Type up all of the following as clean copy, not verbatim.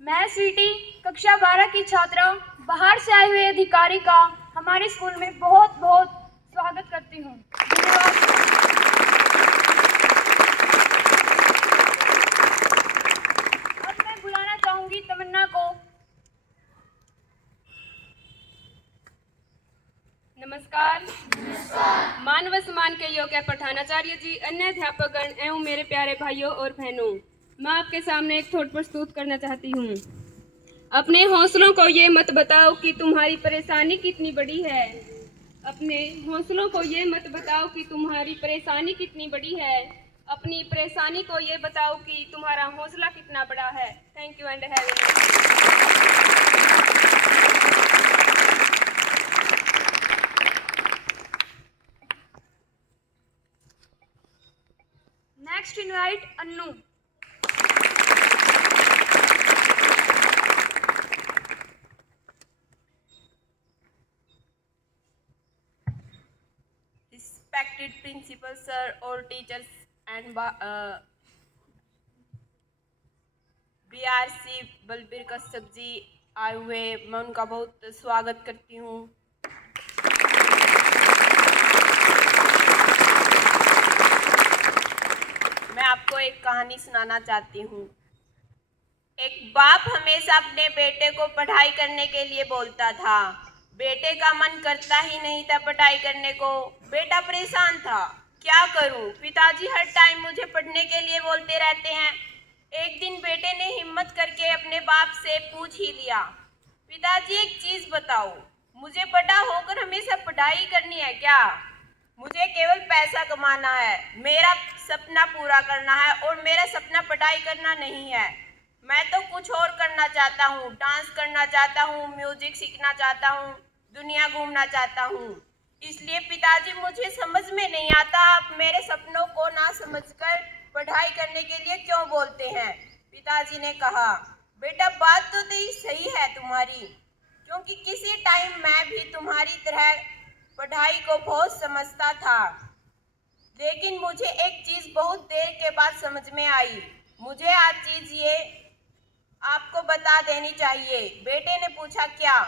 मैं स्वीटी कक्षा 12 की छात्रा बाहर से आए हुए अधिकारी का हमारे स्कूल में बहुत बहुत स्वागत करती हूँ। धन्यवाद। अब मैं बुलाना चाहूंगी तमन्ना को। नमस्कार। मानव सम्मान के योग्य प्रधानाचार्य जी, अन्य अध्यापकगण एवं मेरे प्यारे भाइयों और बहनों, मैं आपके सामने एक थॉट प्रस्तुत करना चाहती हूँ। अपने हौसलों को ये मत बताओ कि तुम्हारी परेशानी कितनी बड़ी है। अपने हौसलों को ये मत बताओ कि तुम्हारी परेशानी कितनी बड़ी है। अपनी परेशानी को ये बताओ कि तुम्हारा हौसला कितना बड़ा है। Thank you and have a next invite Annu. Respected principal sir, all teachers and BRC Balbir Kashyap ji आए हुए, मैं उनका बहुत स्वागत करती हूँ। मैं आपको एक कहानी सुनाना चाहती हूँ। एक बाप हमेशा अपने बेटे को पढ़ाई करने के लिए बोलता था। बेटे का मन करता ही नहीं था पढ़ाई करने को। बेटा परेशान था, क्या करूं? पिताजी हर टाइम मुझे पढ़ने के लिए बोलते रहते हैं। एक दिन बेटे ने हिम्मत करके अपने बाप से पूछ ही लिया, पिताजी एक चीज बताओ, मुझे बड़ा होकर हमेशा पढ़ाई करनी है क्या? मुझे केवल पैसा कमाना है, मेरा सपना पूरा करना है और मेरा सपना पढ़ाई करना नहीं है। मैं तो कुछ और करना चाहता हूँ, डांस करना चाहता हूँ, म्यूजिक सीखना चाहता हूँ, दुनिया घूमना चाहता हूँ। इसलिए पिताजी मुझे समझ में नहीं आता, आप मेरे सपनों को ना समझकर पढ़ाई करने के लिए क्यों बोलते हैं? पिताजी ने कहा, बेटा बात तो सही है तुम्हारी, क्योंकि किसी टाइम मैं भी तुम्हारी तरह पढ़ाई को बहुत समझता था, लेकिन मुझे एक चीज बहुत देर के बाद समझ में आई। मुझे आज चीज ये आपको बता देनी चाहिए। बेटे ने पूछा, क्या?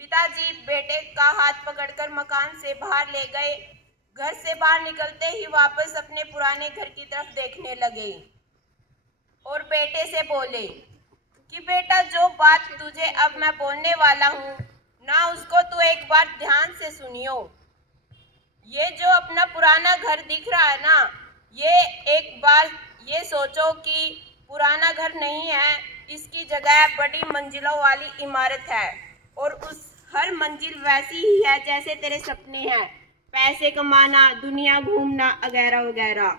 पिताजी बेटे का हाथ पकड़कर मकान से बाहर ले गए। घर से बाहर निकलते ही वापस अपने पुराने घर की तरफ देखने लगे और बेटे से बोले कि बेटा, जो बात तुझे अब मैं बोलने वाला हूँ ना, उसको तू एक बार ध्यान से सुनियो। ये जो अपना पुराना घर दिख रहा है ना, ये एक बार ये सोचो कि पुराना घर नहीं है, इसकी जगह बड़ी मंजिलों वाली इमारत है और उस हर मंजिल वैसी ही है जैसे तेरे सपने हैं, पैसे कमाना, दुनिया घूमना वगैरह वगैरह।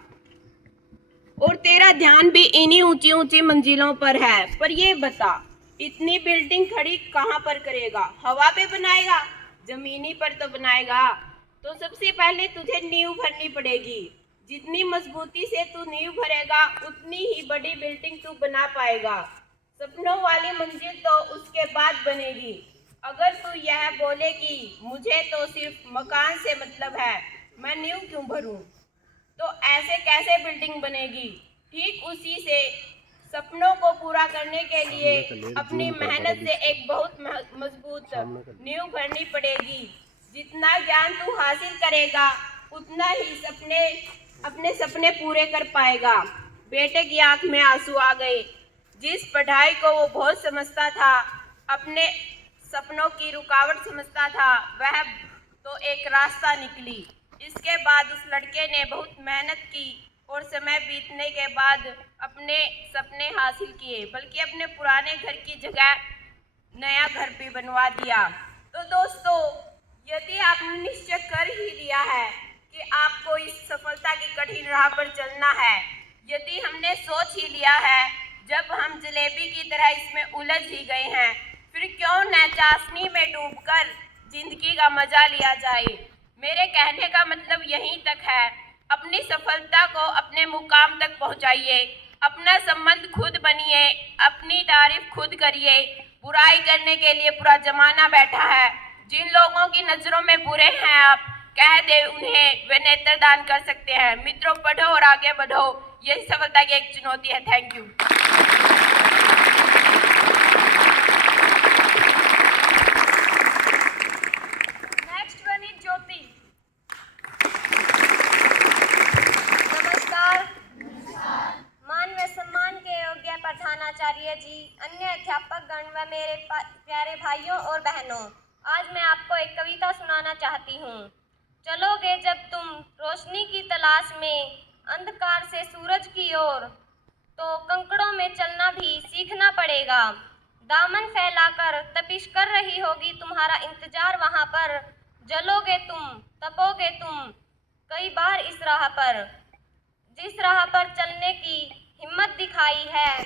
और तेरा ध्यान भी इन्हीं ऊंची ऊंची मंजिलों पर है। पर ये बता, इतनी बिल्डिंग खड़ी कहाँ पर करेगा? हवा पे बनाएगा? जमीनी पर तो बनाएगा। तो सबसे पहले तुझे नींव भरनी पड़ेगी। जितनी मजबूती से तू नींव भरेगा, उतनी ही बड़ी बिल्डिंग तू बना पाएगा। सपनों वाली मंजिल तो उसके बाद बनेगी। अगर तू यह बोले कि मुझे तो सिर्फ मकान से मतलब है, मैं नींव क्यों भरूं, तो ऐसे कैसे बिल्डिंग बनेगी? ठीक उसी से सपनों को पूरा करने के लिए अपनी मेहनत से एक बहुत मजबूत नींव भरनी पड़ेगी। जितना ज्ञान तू हासिल करेगा, उतना ही अपने सपने पूरे कर पाएगा। बेटे की आंख में आंसू आ गए। जिस पढ़ाई को वो बहुत समझता था, अपने सपनों की रुकावट समझता था, वह तो एक रास्ता निकली। इसके बाद उस लड़के ने बहुत मेहनत की और समय बीतने के बाद अपने सपने हासिल किए, बल्कि अपने पुराने घर की जगह नया घर भी बनवा दिया। तो दोस्तों, यदि आपने निश्चय कर ही लिया है कि आपको इस सफलता की कठिन राह पर चलना है, यदि हमने सोच ही लिया है, जब हम जलेबी की तरह इसमें उलझ ही गए हैं, फिर क्यों न चाशनी में डूबकर जिंदगी का मजा लिया जाए। मेरे कहने का मतलब यहीं तक है। अपनी सफलता को अपने मुकाम तक पहुंचाइए। अपना संबंध खुद बनिए, अपनी तारीफ खुद करिए। बुराई करने के लिए पूरा जमाना बैठा है। जिन लोगों की नजरों में बुरे हैं आप, कह दे उन्हें वे नेत्रदान कर सकते हैं। मित्रों, पढ़ो और आगे बढ़ो, यही सफलता की एक चुनौती है। Thank you. जी, अन्य अध्यापकगण व मेरे प्यारे भाइयों और बहनों, आज मैं आपको एक कविता सुनाना चाहती हूँ। चलोगे जब तुम रोशनी की तलाश में अंधकार से सूरज की ओर, तो कंकड़ों में चलना भी सीखना पड़ेगा। दामन फैलाकर तपिश कर रही होगी तुम्हारा इंतजार वहाँ पर। जलोगे तुम, तपोगे तुम कई बार इस राह पर। जिस राह पर चलने की हिम्मत दिखाई है,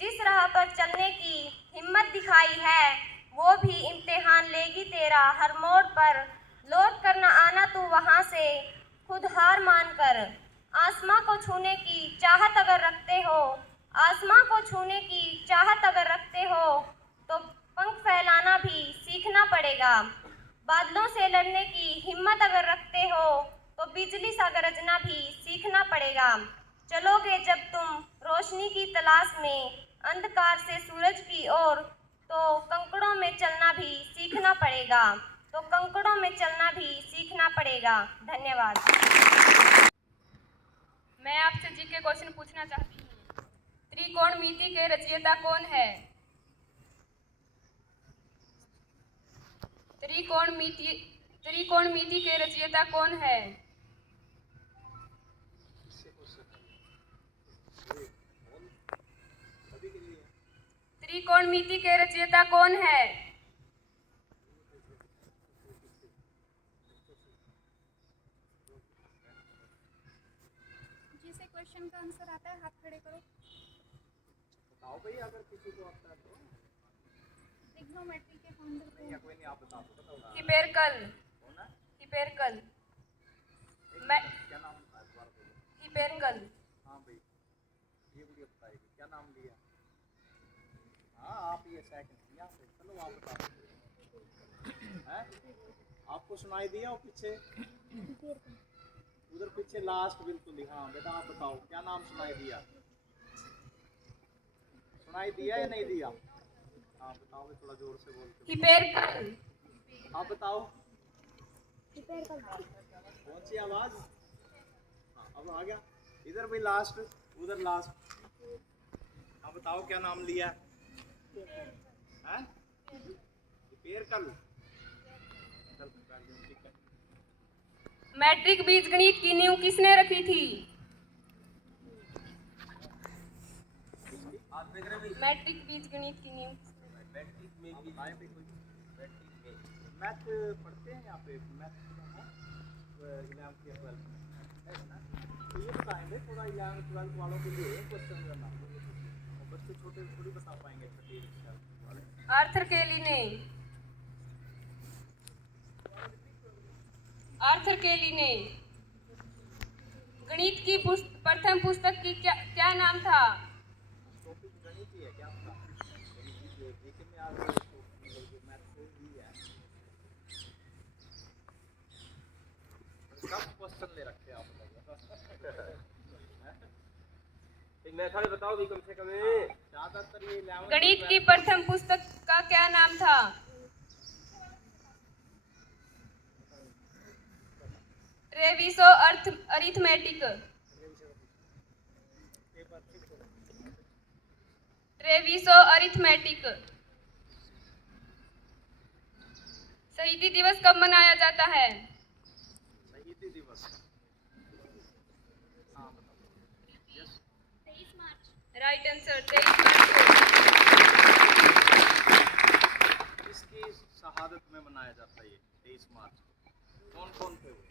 जिस राह पर चलने की हिम्मत दिखाई है, वो भी इम्तिहान लेगी तेरा हर मोड़ पर। लौट कर न आना तू वहाँ से खुद हार मानकर। आसमां को छूने की चाहत अगर रखते हो, आसमां को छूने की चाहत अगर रखते हो, तो पंख फैलाना भी सीखना पड़ेगा। बादलों से लड़ने की हिम्मत अगर रखते हो, तो बिजली सा गरजना भी सीखना पड़ेगा। चलोगे जब तुम रोशनी की तलाश में अंधकार से सूरज की ओर, तो कंकड़ों में चलना भी सीखना पड़ेगा। तो कंकड़ों में चलना भी सीखना पड़ेगा। धन्यवाद। मैं आपसे जीके क्वेश्चन पूछना चाहती हूँ। त्रिकोणमिति के रचयिता कौन है? त्रिकोणमिति के रचयिता कौन है? त्रिकोणमिति के रचयिता कौन है? जिसे क्वेश्चन का आंसर आता है हाथ खड़े करो। बताओ भाई, अगर किसी को आता है तो। ट्रिग्नोमेट्री के फाउंडर कौन? कोई नहीं, आप बताओ। बताओ हिपेरकल। कौन है? हिपेरकल। मैं क्या नाम था इस बार बोलो। हिपेरकल। हाँ भाई, ये मुझे बताइए क्या नाम लिया। हाँ, आप ये सेकंड यहाँ पे चलो, आप बताओ। हैं? आपको सुनाई दिया वो पीछे, उधर पीछे लास्ट बिल्कुल ही। हाँ बेटा, आप बताओ क्या नाम सुनाई दिया। सुनाई दिया या नहीं दिया? हाँ बताओ भी, थोड़ा जोर से बोल के। हिपेरकल। आप बताओ कौन सी आवाज। हाँ, अब आ गया। इधर भी लास्ट, उधर लास्ट। आप बताओ क्या नाम लिया है? पेड़ कल। मैट्रिक बीजगणित की नींव किसने रखी थी? मैट्रिक बीजगणित की नींव। मैथ पढ़ते हैं यहाँ पे, मैथ 11th या 12th में है ना? तो ये बताएंगे थोड़ा 11th 12th वालों के लिए क्वेश्चन करना। बच्चे छोटे थोड़ी बता पाएंगे छठी वाले। आर्थर केली ने गणित की प्रथम पुस्तक की क्या नाम था? टॉपिक गणित ही है क्या आपका? लेकिन में आज मैथ ही है। सब क्वेश्चन ले रखे आप लोग। एक मैथ बताओ भी कम से कम। ज्यादातर ये 11th गणित की प्रथम पुस्तक का क्या नाम था? Treviso arithmetic. Treviso arithmetic. शहीदी दिवस कब मनाया जाता है? शहीदी दिवस, हाँ बताओ। यस, 23 मार्च। राइट आंसर, 23 मार्च को। इसकी शहादत में मनाया जाता है ये 23 मार्च। कौन कौन थे वो?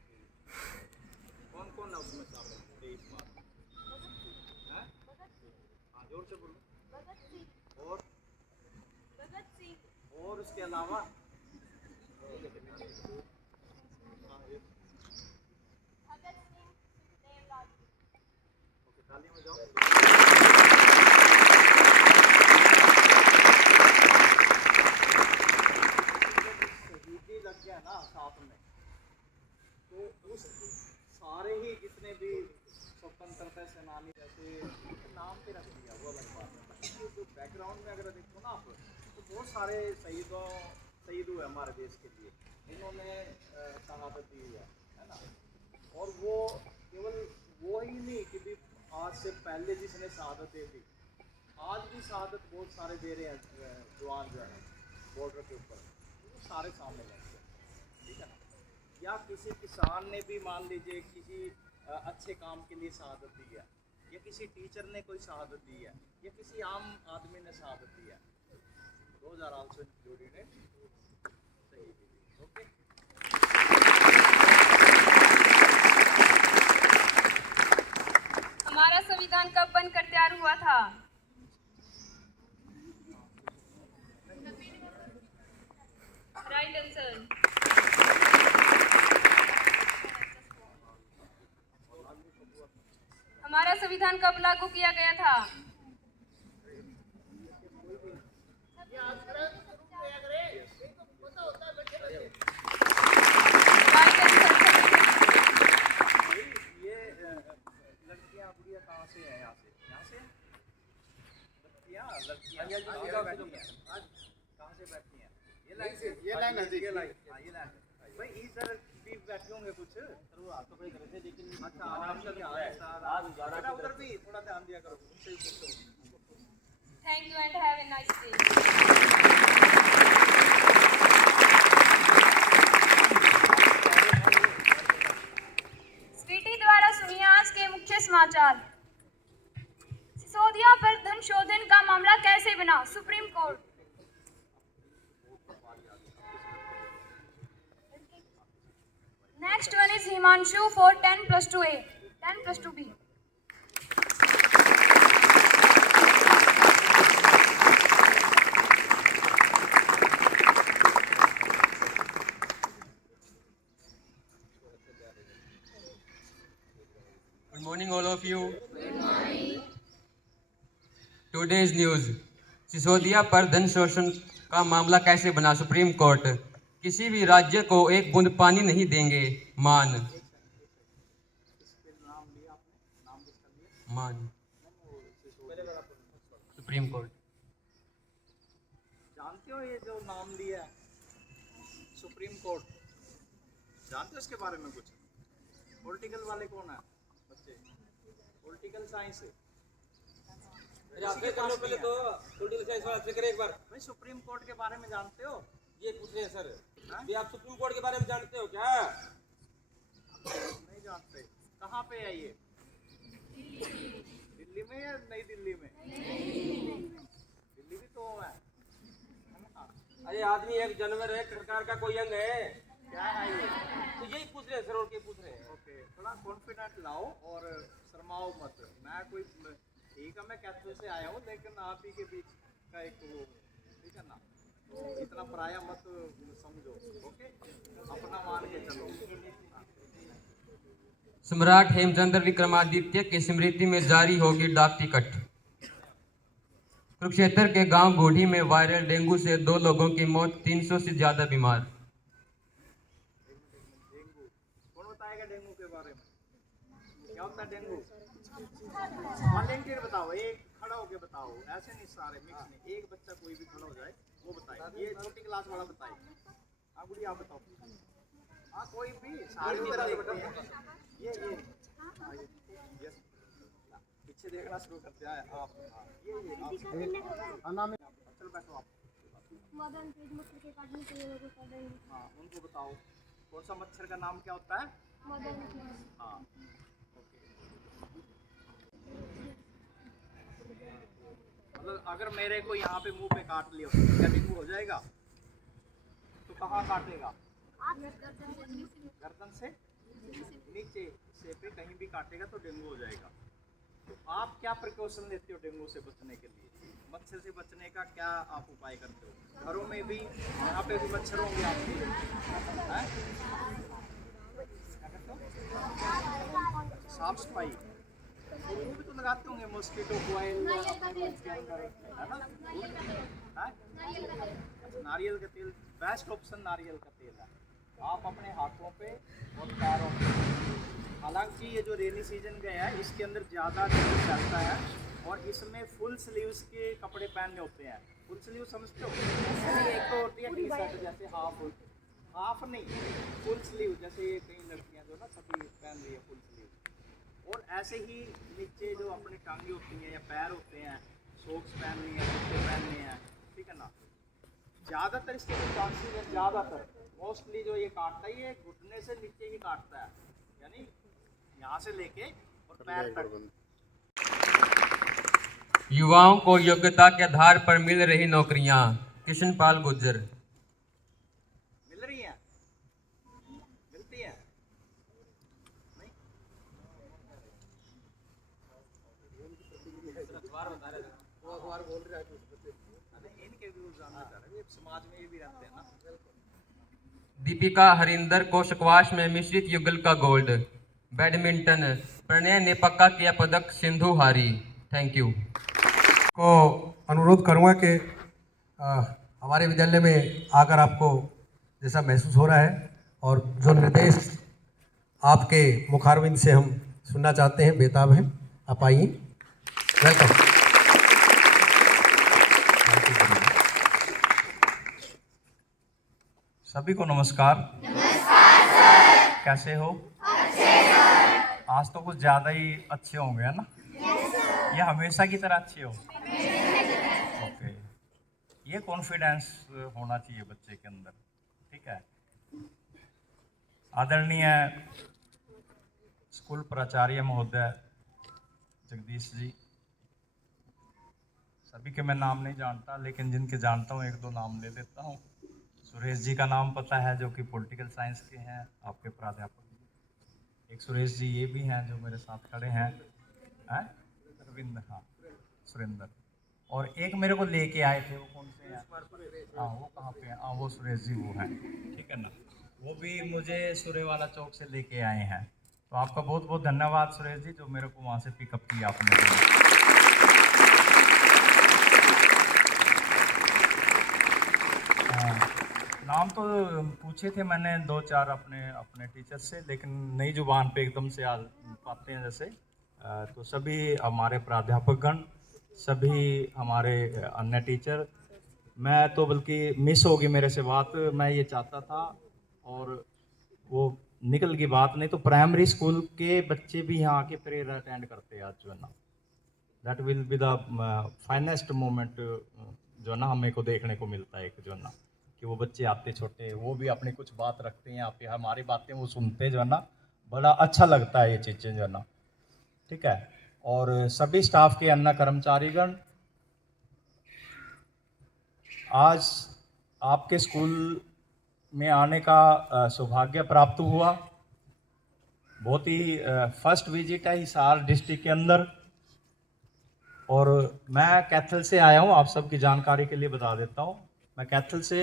कौन कौन है उसमें शामिल 23 मार्च? हैं? हाँ जोर से बोलो। और उसके अलावा ओके, ताली में जाओ। शहीदी लग गया ना साथ में, तो उस सारे ही जितने भी स्वतंत्रता सेनानी जैसे नाम पे रख दिया वो अलग बात है। जो बैकग्राउंड में अगर देखो ना आप, तो बहुत सारे शहीद हुए हमारे देश के लिए, इन्होंने शहादत दी है ना। और वो केवल वो ही नहीं कि भी आज से पहले जिसने शहादत दी थी, आज भी शहादत बहुत सारे दे रहे हैं जवान जो है बॉर्डर के ऊपर, वो सारे सामने रहते हैं, ठीक है ना। या किसी किसान ने भी मान लीजिए किसी अच्छे काम के लिए शहादत दी है, या किसी टीचर ने कोई शहादत दी है, या किसी आम आदमी ने शहादत दी है, those are also included in शहीद। ओके, हमारा संविधान कब बनकर तैयार हुआ था? Right answer. हमारा संविधान कब लागू किया गया था? Right answer. ये लड़कियां बुढ़िया कहाँ से हैं? यहाँ से लड़कियां कहाँ से बैठती हैं? ये लाइन है जी, ये लाइन भाई इधर भी बैठे होंगे कुछ, तो भाई करे थे लेकिन अच्छा आपका ध्यान है बेटा, उधर भी थोड़ा ध्यान दिया करो, उनसे ही पूछो। Thank you and have a nice day. Sweety द्वारा सुनिए आज के मुख्य समाचार। सिसोदिया पर धन शोधन का मामला कैसे बना? Supreme court. Next one is Himanshu for 10+2A, 10+2B. Good morning, all of you. Good morning. Today's news. Sisodia पर धन शोषण का मामला कैसे बना? Supreme court. किसी भी राज्य को एक बूंद पानी नहीं देंगे, मान। मान सुप्रीम कोर्ट। जानते हो ये जो नाम लिया है सुप्रीम कोर्ट, जानते हो इसके बारे में कुछ? पॉलिटिकल वाले कौन है बच्चे? पॉलिटिकल साइंस है। आपके कर लो पहले तो पॉलिटिकल साइंस वाला से करें एक बार। भाई सुप्रीम कोर्ट के बारे में जानते हो? ये पूछ रहे हैं सर, हाँ? भी आप सुप्रीम कोर्ट के बारे में जानते हो क्या? नहीं जानते। कहाँ पे है ये? दिल्ली में या नई दिल्ली में? दिल्ली भी तो है ना? अरे आदमी एक जानवर है, सरकार का कोई अंग है क्या है ये? तो यही पूछ रहे हैं सर, और क्या पूछ रहे हैं? ओके, थोड़ा कॉन्फिडेंट लाओ और शर्माओ मत। मैं कोई ठीक है, मैं कैथल से आया हूँ, लेकिन आप ही के बीच का एक वो, ठीक है ना, तो इतना पराया मत समझो। ओके, अपना मान के चलो। सम्राट हेमचंद्र विक्रमादित्य की स्मृति में जारी होगी डाक टिकट। कुरुक्षेत्र के गांव गोढ़ी में वायरल डेंगू से 2 लोगों की मौत, 300 से ज्यादा बीमार। डेंगू कौन बताएगा? डेंगू के बारे में क्या होता है डेंगू? वॉलंटियर बताओ, एक खड़ा होके बताओ, ऐसे नहीं सारे मिक्स नहीं, एक बच्चा कोई भी खड़ा हो जाए वो बताए। ये छोटी क्लास वाला बताए। हाँ गुड़ी आप बताओ। हाँ कोई भी, सारे उधर देखते हैं। ये यस, पीछे देखना शुरू करते हैं आप। हाँ, ये आप नाम चल बैठो आप। हाँ उनको बताओ कौन सा मच्छर का नाम क्या होता है? हाँ मतलब अगर मेरे को यहाँ पे मुंह पे काट लिया क्या डेंगू हो जाएगा? तो कहाँ काटेगा? गर्दन से नीचे से पे कहीं भी काटेगा तो डेंगू हो जाएगा। तो आप क्या प्रिकॉशन लेते हो डेंगू से बचने के लिए? मच्छर से बचने का क्या आप उपाय करते हो? घरों में भी, यहाँ पे भी मच्छर होंगे आपके, हैं? क्या करते हो? साफ सफाई वो भी तो लगाते होंगे, मॉस्किटो कॉइल के अंदर, है ना? हैं? अच्छा, नारियल का तेल बेस्ट ऑप्शन नारियल का तेल है। आप अपने हाथों पे और पैरों पे, हालांकि ये जो रेनी सीजन गया है इसके अंदर ज़्यादा डेंगू फैलता है और इसमें फुल स्लीव्स के कपड़े पहनने होते हैं। फुल स्लीव समझते हो? एक तो होती है टी शर्ट जैसे हाफ नहीं, फुल स्लीव, जैसे ये कई लड़कियां जो ना छपी पहन रही है फुल स्लीव। और ऐसे ही नीचे जो अपनी टांगे होती हैं या पैर होते हैं, सॉक्स पहननी है, जूते पहनने हैं, ठीक है ना। ज़्यादातर इसके जो चांसेस है, ज़्यादातर मोस्टली जो ये काटता है ये घुटने से नीचे ही काटता है, यानी यहाँ से लेके और पैर तक। युवाओं को योग्यता के आधार पर मिल रही नौकरियां। किशनपाल गुर्जर। मिल रही हैं, मिलती हैं नहीं? इनके व्यूज जानना चाह रहे हैं, समाज में ये भी रहते हैं ना। दीपिका हरिंदर को स्क्वाश में मिश्रित युगल का गोल्ड। बैडमिंटन प्रणय ने पक्का किया पदक, सिंधु हारी। Thank you. को अनुरोध करूँगा कि हमारे विद्यालय में आकर आपको जैसा महसूस हो रहा है और जो निर्देश आपके मुखारविंद से हम सुनना चाहते हैं, बेताब हैं, आप आइए। वेलकम। सभी को नमस्कार। नमस्कार सर। कैसे हो? अच्छे सर। आज तो कुछ ज़्यादा ही अच्छे होंगे, है ना? ये हमेशा की तरह अच्छे हो? ओके। ये कॉन्फिडेंस होना चाहिए बच्चे के अंदर, ठीक है। आदरणीय स्कूल प्राचार्य महोदय जगदीश जी, सभी के मैं नाम नहीं जानता, लेकिन जिनके जानता हूँ एक दो नाम ले लेता हूँ। सुरेश जी का नाम पता है, जो कि पॉलिटिकल साइंस के हैं, आपके प्राध्यापक। एक सुरेश जी ये भी हैं जो मेरे साथ खड़े हैं, रविंद्र, हाँ सुरेंद्र। और एक मेरे को लेके आए थे, वो कौन से हैं? हाँ वो कहाँ पे हैं? हाँ वो सुरेश जी वो हैं, ठीक है ना। वो भी मुझे सुरेवाला चौक से लेके आए हैं। तो आपका बहुत बहुत धन्यवाद सुरेश जी, जो मेरे को वहाँ से पिकअप किया आपने। नाम तो पूछे थे मैंने दो चार अपने टीचर से, लेकिन नई जुबान पे एकदम से आ पाते हैं जैसे। तो सभी हमारे प्राध्यापकगण, सभी हमारे अन्य टीचर, मैं तो बल्कि मिस होगी मेरे से बात, मैं ये चाहता था और वो निकल गई बात, नहीं तो प्राइमरी स्कूल के बच्चे भी यहाँ आके प्रेयर अटेंड करते हैं आज, जो है ना। That will be the finest moment जो है ना हमें को देखने को मिलता है, जो है ना, कि वो बच्चे आते छोटे, वो भी अपनी कुछ बात रखते हैं यहाँ पे, हमारी बातें वो सुनते, जो है ना, बड़ा अच्छा लगता है ये चीज़ें, जो है ना, ठीक है। और सभी स्टाफ के अन्य कर्मचारीगण, आज आपके स्कूल में आने का सौभाग्य प्राप्त हुआ। बहुत ही फर्स्ट विजिट है हिसार डिस्ट्रिक्ट के अंदर, और मैं कैथल से आया हूँ, आप सबकी जानकारी के लिए बता देता हूँ। मैं कैथल से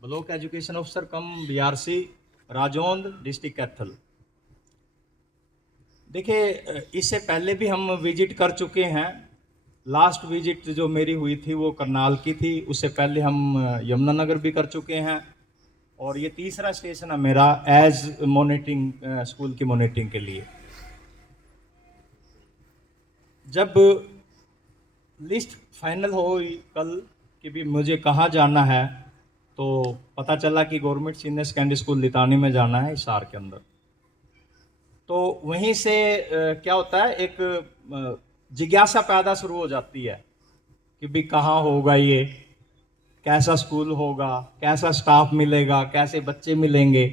ब्लॉक एजुकेशन ऑफिसर कम बीआरसी राजौंद डिस्ट्रिक्ट कैथल। देखिए इससे पहले भी हम विजिट कर चुके हैं। लास्ट विजिट जो मेरी हुई थी वो करनाल की थी, उससे पहले हम यमुनानगर भी कर चुके हैं, और ये तीसरा स्टेशन है मेरा एज मॉनिटरिंग, स्कूल की मॉनिटरिंग के लिए। जब लिस्ट फाइनल हुई कल कि भी मुझे कहाँ जाना है, तो पता चला कि government senior secondary school Litani में जाना है हिसार के अंदर। तो वहीं से क्या होता है, एक जिज्ञासा पैदा शुरू हो जाती है कि भी कहाँ होगा ये, कैसा स्कूल होगा, कैसा स्टाफ मिलेगा, कैसे बच्चे मिलेंगे।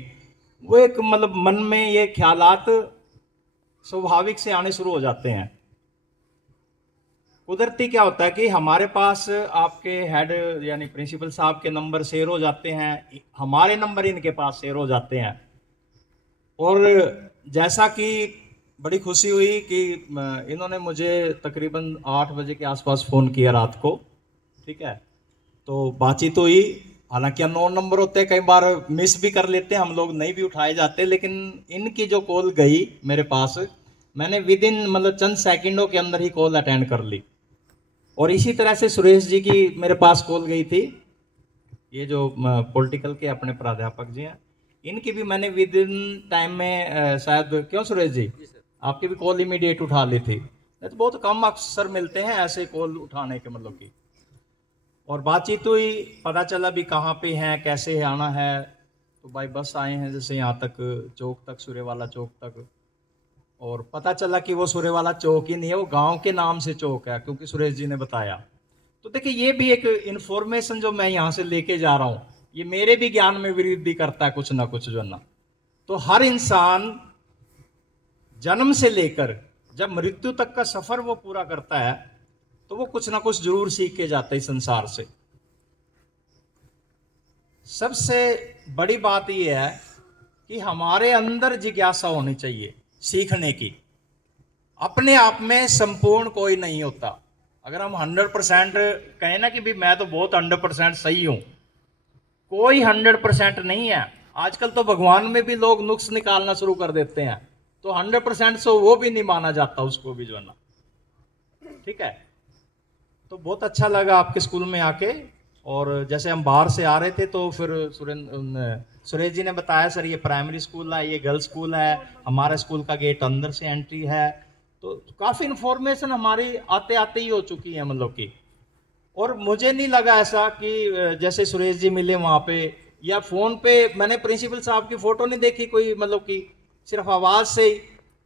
वो एक मतलब मन में ये ख्यालात स्वाभाविक से आने शुरू हो जाते हैं। कुदरती क्या होता है कि हमारे पास आपके हेड यानी प्रिंसिपल साहब के नंबर शेयर हो जाते हैं, हमारे नंबर इनके पास शेयर हो जाते हैं। और जैसा कि बड़ी खुशी हुई कि इन्होंने मुझे तकरीबन 8 बजे के आसपास फ़ोन किया रात को, ठीक है। तो बातचीत हुई, हालांकि अननोन नंबर होते हैं, कई बार मिस भी कर लेते हैं हम लोग, नहीं भी उठाए जाते, लेकिन इनकी जो कॉल गई मेरे पास, मैंने विद इन मतलब चंद सेकंडों के अंदर ही कॉल अटेंड कर ली। और इसी तरह से सुरेश जी की मेरे पास कॉल गई थी, ये जो पॉलिटिकल के अपने प्राध्यापक जी हैं, इनकी भी मैंने विद इन टाइम में शायद, क्यों सुरेश जी, आपकी भी कॉल इमीडिएट उठा ली थी। तो बहुत कम अक्सर मिलते हैं ऐसे कॉल उठाने के मतलब की। और बातचीत हुई, पता चला भी कहाँ पे हैं, कैसे आना है। तो बाई बस आए हैं जैसे यहाँ तक, चौक तक, सुरेवाला चौक तक। और पता चला कि वो सुरेवाला चौक ही नहीं है, वो गांव के नाम से चौक है, क्योंकि सुरेश जी ने बताया। तो देखिए ये भी एक इंफॉर्मेशन जो मैं यहाँ से लेके जा रहा हूँ, ये मेरे भी ज्ञान में वृद्धि करता है कुछ ना कुछ जो ना। तो हर इंसान जन्म से लेकर जब मृत्यु तक का सफर वो पूरा करता है तो वो कुछ ना कुछ जरूर सीख के जाता है संसार से। सबसे बड़ी बात यह है कि हमारे अंदर जिज्ञासा होनी चाहिए सीखने की। अपने आप में संपूर्ण कोई नहीं होता। अगर हम 100% कहें ना कि भी मैं तो बहुत 100% सही हूं, कोई 100% नहीं है। आजकल तो भगवान में भी लोग नुक्स निकालना शुरू कर देते हैं, तो 100% से वो भी नहीं माना जाता उसको भी जो है ना। ठीक है, तो बहुत अच्छा लगा आपके स्कूल में आके। और जैसे हम बाहर से आ रहे थे तो फिर सुरेश जी ने बताया सर ये प्राइमरी स्कूल है, ये गर्ल्स स्कूल है, हमारे स्कूल का गेट अंदर से एंट्री है। तो काफ़ी इन्फॉर्मेशन हमारी आते आते ही हो चुकी है मतलब की। और मुझे नहीं लगा ऐसा कि जैसे सुरेश जी मिले वहाँ पे या फ़ोन पे मैंने प्रिंसिपल साहब की फ़ोटो नहीं देखी कोई, मतलब कि सिर्फ आवाज़ से ही।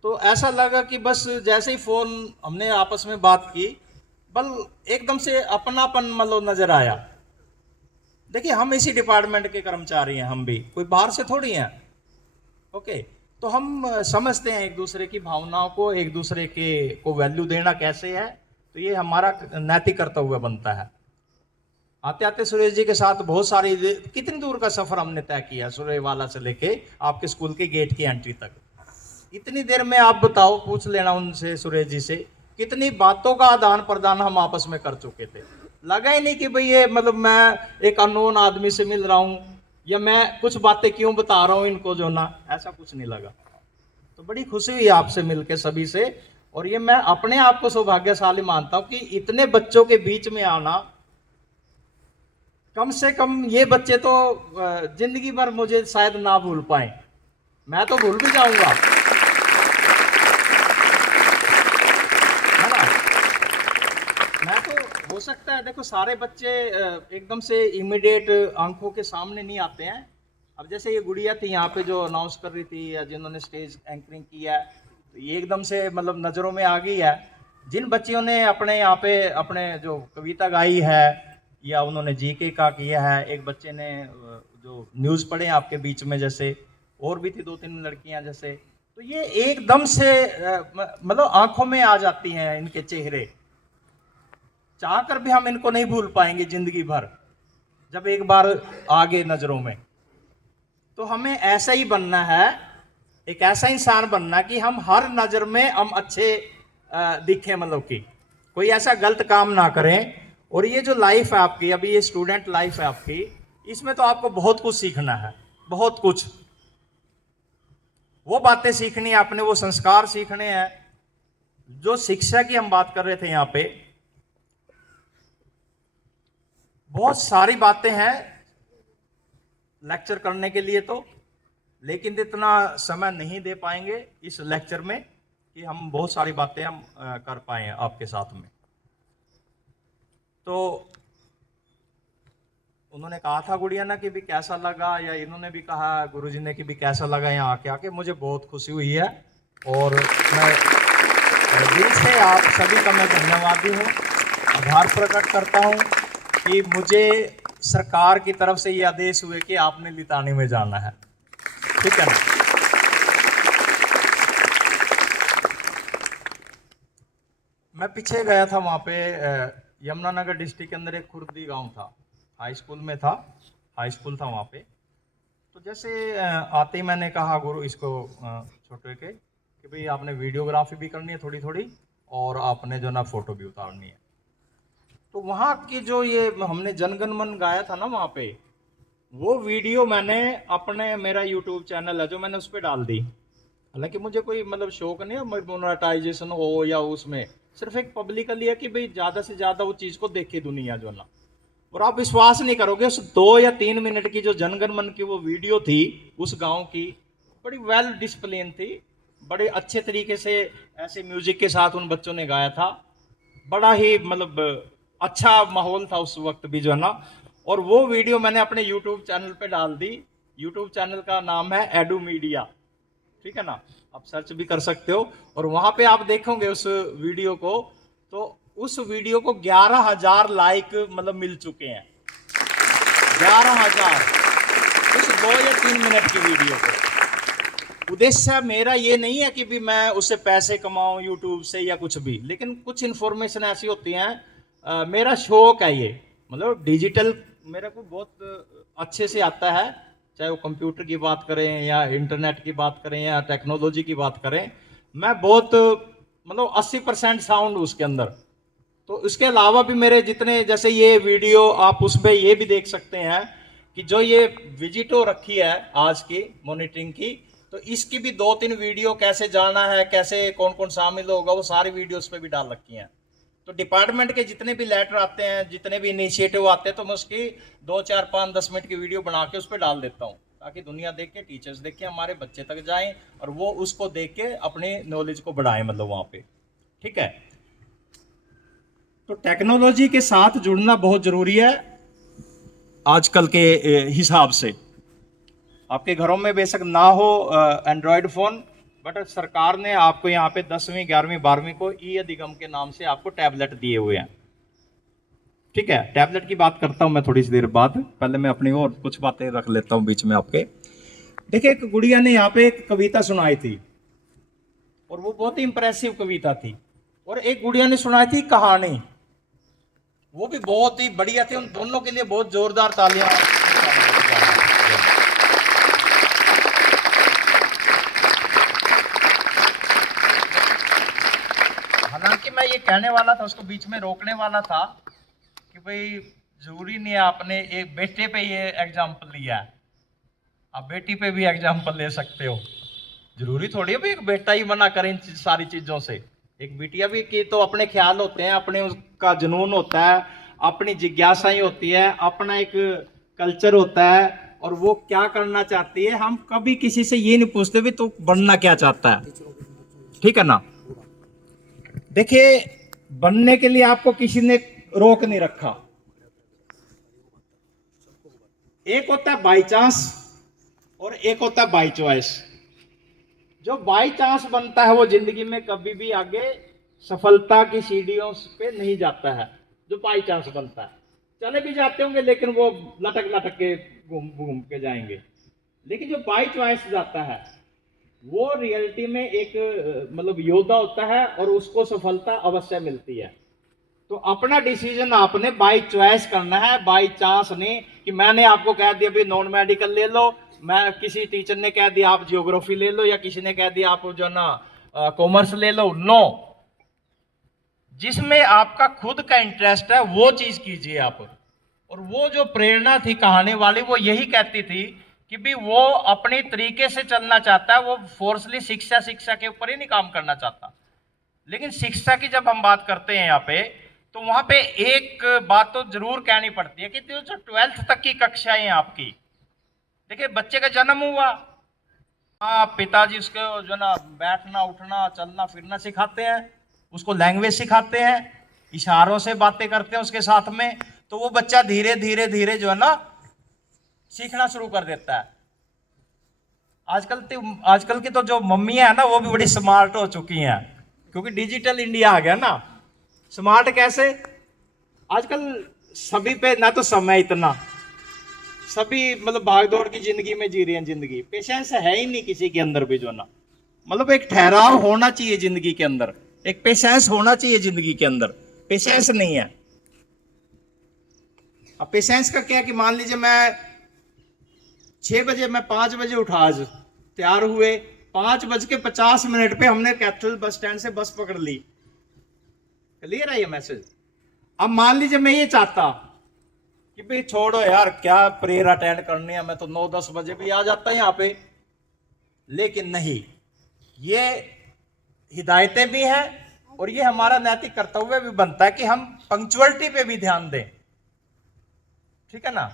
तो ऐसा लगा कि बस जैसे ही फ़ोन हमने आपस में बात की, बल एकदम से अपनापन मतलब नज़र आया। देखिए हम इसी डिपार्टमेंट के कर्मचारी हैं, हम भी कोई बाहर से थोड़ी हैं। ओके, तो हम समझते हैं एक दूसरे की भावनाओं को, एक दूसरे के को वैल्यू देना कैसे है। तो ये हमारा नैतिक कर्तव्य बनता है। आते आते सुरेश जी के साथ बहुत सारी, कितनी दूर का सफर हमने तय किया सुरेवाला से लेके आपके स्कूल के गेट की एंट्री तक। इतनी देर में आप बताओ, पूछ लेना उनसे, सुरेश जी से, कितनी बातों का आदान प्रदान हम आपस में कर चुके थे। लगा ही नहीं कि भाई ये मतलब मैं एक अननोन आदमी से मिल रहा हूँ या मैं कुछ बातें क्यों बता रहा हूँ इनको जो ना, ऐसा कुछ नहीं लगा। तो बड़ी खुशी हुई आपसे मिलके सभी से। और ये मैं अपने आप को सौभाग्यशाली मानता हूँ कि इतने बच्चों के बीच में आना, कम से कम ये बच्चे तो जिंदगी भर मुझे शायद ना भूल पाए, मैं तो भूल भी जाऊंगा, है ना। मैं तो हो सकता है, देखो सारे बच्चे एकदम से इमीडिएट आंखों के सामने नहीं आते हैं। अब जैसे ये गुड़िया थी यहाँ पे जो अनाउंस कर रही थी या जिन्होंने स्टेज एंकरिंग किया है, तो ये एकदम से मतलब नज़रों में आ गई है। जिन बच्चियों ने अपने यहाँ पे अपने जो कविता गाई है या उन्होंने जीके का किया है, एक बच्चे ने जो न्यूज़ पढ़े आपके बीच में, जैसे और भी थी 2-3 लड़कियां जैसे, तो ये एकदम से मतलब आंखों में आ जाती हैं इनके चेहरे। चाहकर भी हम इनको नहीं भूल पाएंगे जिंदगी भर, जब एक बार आ गए नज़रों में। तो हमें ऐसा ही बनना है, एक ऐसा इंसान बनना कि हम हर नज़र में हम अच्छे दिखें, मतलब कि कोई ऐसा गलत काम ना करें। और ये जो लाइफ है आपकी, अभी ये स्टूडेंट लाइफ है आपकी, इसमें तो आपको बहुत कुछ सीखना है, बहुत कुछ। वो बातें सीखनी है आपने, वो संस्कार सीखने हैं। जो शिक्षा की हम बात कर रहे थे यहाँ पे, बहुत सारी बातें हैं लेक्चर करने के लिए तो, लेकिन इतना समय नहीं दे पाएंगे इस लेक्चर में कि हम बहुत सारी बातें हम कर पाए आपके साथ में। तो उन्होंने कहा था गुड़िया ना कि भी कैसा लगा, या इन्होंने भी कहा गुरुजी ने कि भी कैसा लगा यहाँ आके आके। मुझे बहुत खुशी हुई है और मैं दिल से आप सभी का मैं धन्यवादी हूँ, आभार प्रकट करता हूँ कि मुझे सरकार की तरफ से ये आदेश हुए कि आपने लितानी में जाना है। ठीक है ना। मैं पीछे गया था वहाँ पे, यमुनानगर डिस्ट्रिक्ट के अंदर एक खुर्दी गांव था, हाई स्कूल में था, हाई स्कूल था वहाँ पे। तो जैसे आते ही मैंने कहा गुरु इसको छोटे के कि भाई आपने वीडियोग्राफी भी करनी है थोड़ी थोड़ी, और आपने जो ना फोटो भी उतारनी है। तो वहाँ की जो ये हमने जनगण मन गाया था ना वहाँ पे, वो वीडियो मैंने अपने, मेरा यूट्यूब चैनल है जो, मैंने उस पर डाल दी। हालांकि मुझे कोई मतलब शौक नहीं है मोनेटाइजेशन हो या उसमें, सिर्फ एक पब्लिकली है कि भाई ज़्यादा से ज़्यादा वो चीज़ को देखे दुनिया जो ना। और आप विश्वास नहीं करोगे, उस 2 या 3 मिनट की जो जनगण मन की वो वीडियो थी उस गांव की, बड़ी वेल डिसिप्लिन थी, बड़े अच्छे तरीके से ऐसे म्यूजिक के साथ उन बच्चों ने गाया था। बड़ा ही मतलब अच्छा माहौल था उस वक्त भी जो है ना। और वो वीडियो मैंने अपने यूट्यूब चैनल पे डाल दी। यूट्यूब चैनल का नाम है एडू मीडिया, ठीक है ना, आप सर्च भी कर सकते हो। और वहाँ पे आप देखोगे उस वीडियो को, तो उस वीडियो को 11,000 लाइक मतलब मिल चुके हैं। 11,000 उस 2 या 3 मिनट की वीडियो को। उद्देश्य मेरा ये नहीं है कि भी मैं उससे पैसे कमाऊं यूट्यूब से या कुछ भी, लेकिन कुछ इन्फॉर्मेशन ऐसी होती हैं, मेरा शौक है ये, मतलब डिजिटल मेरे को बहुत अच्छे से आता है, चाहे वो कंप्यूटर की बात करें या इंटरनेट की बात करें या टेक्नोलॉजी की बात करें, मैं बहुत मतलब 80% साउंड उसके अंदर। तो इसके अलावा भी मेरे जितने, जैसे ये वीडियो आप उसमें ये भी देख सकते हैं कि जो ये विजिट हो रखी है आज की मॉनिटरिंग की, तो इसकी भी 2-3 वीडियो कैसे जाना है, कैसे कौन कौन शामिल होगा, वो सारी वीडियो उस पर भी डाल रखी हैं। तो डिपार्टमेंट के जितने भी लेटर आते हैं, जितने भी इनिशिएटिव आते हैं, तो मैं उसकी 2, 4, 5, 10 मिनट की वीडियो बना के उस पर डाल देता हूँ, ताकि दुनिया देख के, टीचर्स देख के, हमारे बच्चे तक जाएं और वो उसको देख के अपनी नॉलेज को बढ़ाएं, मतलब वहाँ पे। ठीक है, तो टेक्नोलॉजी के साथ जुड़ना बहुत जरूरी है आजकल के हिसाब से। आपके घरों में बेशक ना हो एंड्रॉयड फ़ोन, बट सरकार ने आपको यहाँ पे 10वीं 11वीं 12वीं को ई अधिगम के नाम से आपको टैबलेट दिए हुए हैं। ठीक है, टैबलेट की बात करता हूँ मैं थोड़ी सी देर बाद, पहले मैं अपनी और कुछ बातें रख लेता हूँ बीच में आपके। देखिए, एक गुड़िया ने यहाँ पे एक कविता सुनाई थी और वो बहुत ही इंप्रेसिव कविता थी, और एक गुड़िया ने सुनाई थी कहानी, वो भी बहुत ही बढ़िया थी। उन दोनों के लिए बहुत जोरदार तालियां। हालांकि मैं ये कहने वाला था, उसको बीच में रोकने वाला था कि भाई जरूरी नहीं है आपने एक बेटे पे ये एग्जाम्पल लिया है, आप बेटी पे भी एग्जाम्पल ले सकते हो। जरूरी थोड़ी है भाई एक बेटा ही मना करे इन सारी चीजों से। एक बिटिया भी की तो अपने ख्याल होते हैं, अपने उसका जुनून होता है, अपनी जिज्ञासाएं होती है, अपना एक कल्चर होता है, और वो क्या करना चाहती है। हम कभी किसी से ये नहीं पूछते भी तो बनना क्या चाहता है, ठीक है ना। देखिए, बनने के लिए आपको किसी ने रोक नहीं रखा। एक होता है बाई चांस और एक होता है बाई चॉइस। जो बाई चांस बनता है वो जिंदगी में कभी भी आगे सफलता की सीढ़ियों पे नहीं जाता है। जो बाई चांस बनता है, चले भी जाते होंगे लेकिन वो लटक लटक के घूम घूम के जाएंगे। लेकिन जो बाई चॉइस जाता है वो रियलिटी में एक मतलब योद्धा होता है और उसको सफलता अवश्य मिलती है। तो अपना डिसीजन आपने बाई चॉइस करना है, बाई चांस नहीं कि मैंने आपको कह दिया भी नॉन मेडिकल ले लो, मैं किसी टीचर ने कह दिया आप जियोग्राफी ले लो, या किसी ने कह दिया आप जो ना कॉमर्स ले लो। नो, जिसमें आपका खुद का इंटरेस्ट है वो चीज कीजिए आप। और वो जो प्रेरणा थी कहानी वाली, वो यही कहती थी कि भी वो अपने तरीके से चलना चाहता है, वो फोर्सली शिक्षा के ऊपर ही नहीं काम करना चाहता। लेकिन शिक्षा की जब हम बात करते हैं यहाँ पे, तो वहां पे एक बात तो जरूर कहनी पड़ती है कि जो 12th तक की कक्षाएं आपकी, देखिए बच्चे का जन्म हुआ, हाँ पिताजी उसको जो ना बैठना उठना चलना फिरना सिखाते हैं, उसको लैंग्वेज सिखाते हैं, इशारों से बातें करते हैं उसके साथ में, तो वो बच्चा धीरे धीरे धीरे जो है ना सीखना शुरू कर देता है। आजकल की तो जो मम्मियां है ना वो भी बड़ी स्मार्ट हो चुकी हैं, क्योंकि डिजिटल इंडिया आ गया ना। स्मार्ट कैसे, आजकल सभी पे ना तो समय इतना, सभी मतलब भागदौड़ की जिंदगी में जी रहे हैं जिंदगी, पेशेंस है ही नहीं किसी के अंदर भी जो ना, मतलब एक ठहराव होना चाहिए जिंदगी के अंदर, एक पेशेंस होना चाहिए जिंदगी के अंदर, पेशेंस नहीं है। अब पेशेंस का क्या कि मान लीजिए मैं 6 बजे, मैं 5 बजे उठा, आज तैयार हुए, 5:50 पे हमने कैथल बस स्टैंड से बस पकड़ ली। क्लियर है ये मैसेज। अब मान लीजिए मैं ये चाहता कि भाई छोड़ो यार क्या प्रेयर अटेंड करनी है, मैं तो 9-10 बजे भी आ जाता यहाँ पे, लेकिन नहीं, ये हिदायतें भी हैं और ये हमारा नैतिक कर्तव्य भी बनता है कि हम पंक्चुअलिटी पे भी ध्यान दें, ठीक है ना।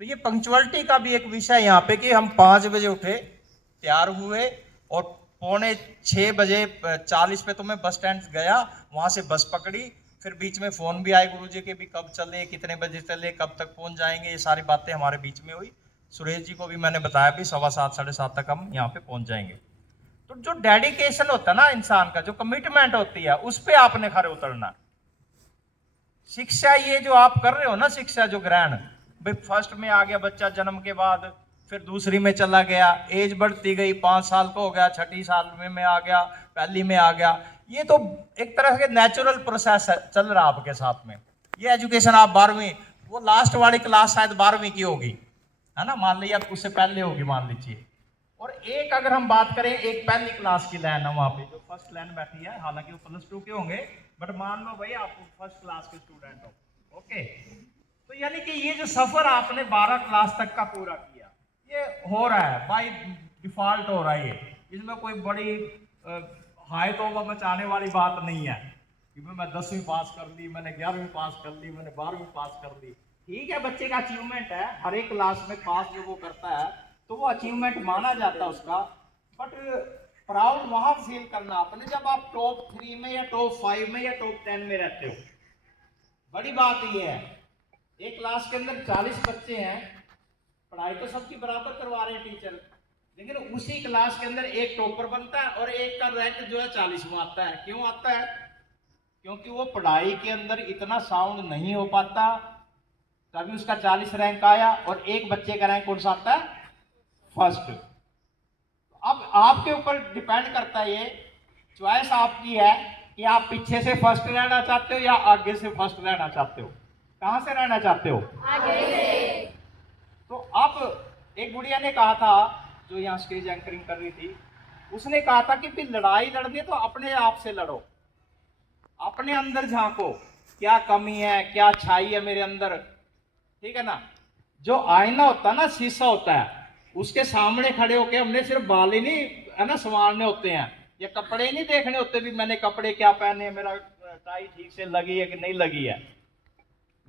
तो ये पंक्चुअलिटी का भी एक विषय यहाँ पे कि हम 5 बजे उठे, तैयार हुए और 5:46 पे तो मैं बस स्टैंड गया, वहां से बस पकड़ी, फिर बीच में फोन भी आए गुरुजी के भी, कब चले, कितने बजे चले, कब तक पहुंच जाएंगे, ये सारी बातें हमारे बीच में हुई। सुरेश जी को भी मैंने बताया भी 7:15 7:30 तक हम यहाँ पे पहुंच जाएंगे। तो जो डेडिकेशन होता है ना इंसान का, जो कमिटमेंट होती है, उस पर आपने खरे उतरना। शिक्षा ये जो आप कर रहे हो ना, शिक्षा जो ग्रहण, भाई फर्स्ट में आ गया बच्चा जन्म के बाद, फिर दूसरी में चला गया, एज बढ़ती गई, 5 साल का हो गया, छठी साल में आ गया, पहली में आ गया। ये तो एक तरह के नेचुरल प्रोसेस चल रहा है आपके साथ में। ये एजुकेशन आप 12वीं, वो लास्ट वाली क्लास शायद 12वीं की होगी, है ना, मान लीजिए, उससे पहले होगी मान लीजिए। और एक अगर हम बात करें, एक पहली क्लास की लाइन है वहाँ पे जो फर्स्ट लाइन बैठी है, हालांकि वो +2 के होंगे, बट मान लो भाई आप फर्स्ट क्लास के स्टूडेंट हो, ओके। तो यानी कि ये जो सफर आपने 12 क्लास तक का पूरा किया, ये हो रहा है बाय डिफॉल्ट हो रहा है। ये इसमें कोई बड़ी हाई तौबा मचाने वाली बात नहीं है कि मैं 10वीं पास कर ली, मैंने 11वीं पास कर ली, मैंने 12वीं पास कर ली। ठीक है, बच्चे का अचीवमेंट है, हर एक क्लास में पास जो वो करता है तो वो अचीवमेंट माना जाता है उसका, बट प्राउड वहां फील करना आपने जब आप टॉप 3 में या टॉप 5 में या टॉप 10 में रहते हो। बड़ी बात ये है, एक क्लास के अंदर 40 बच्चे हैं, पढ़ाई तो सबकी बराबर करवा रहे हैं टीचर, लेकिन उसी क्लास के अंदर एक टॉपर बनता है और एक का रैंक जो है 40वां आता है। क्यों आता है? क्योंकि वो पढ़ाई के अंदर इतना साउंड नहीं हो पाता, तभी उसका 40 रैंक आया, और एक बच्चे का रैंक कौन सा आता है? फर्स्ट। अब आपके ऊपर डिपेंड करता है, ये चॉइस आपकी है कि आप पीछे से फर्स्ट रहना चाहते हो या आगे से फर्स्ट रहना चाहते हो। कहां से रहना चाहते हो? आगे से। तो अब एक गुड़िया ने कहा था, जो यहाँ स्टेज एंकरिंग कर रही थी, उसने कहा था कि फिर लड़ाई लड़नी तो अपने आप से लड़ो, अपने अंदर झांको, क्या कमी है, क्या अच्छाई है मेरे अंदर, ठीक है ना। जो आईना होता है ना, शीशा होता है, उसके सामने खड़े होके हमने सिर्फ बाल ही नहीं है ना संवारने होते हैं, या कपड़े नहीं देखने होते भी मैंने कपड़े क्या पहने, मेरा टाई ठीक से लगी है कि नहीं लगी है।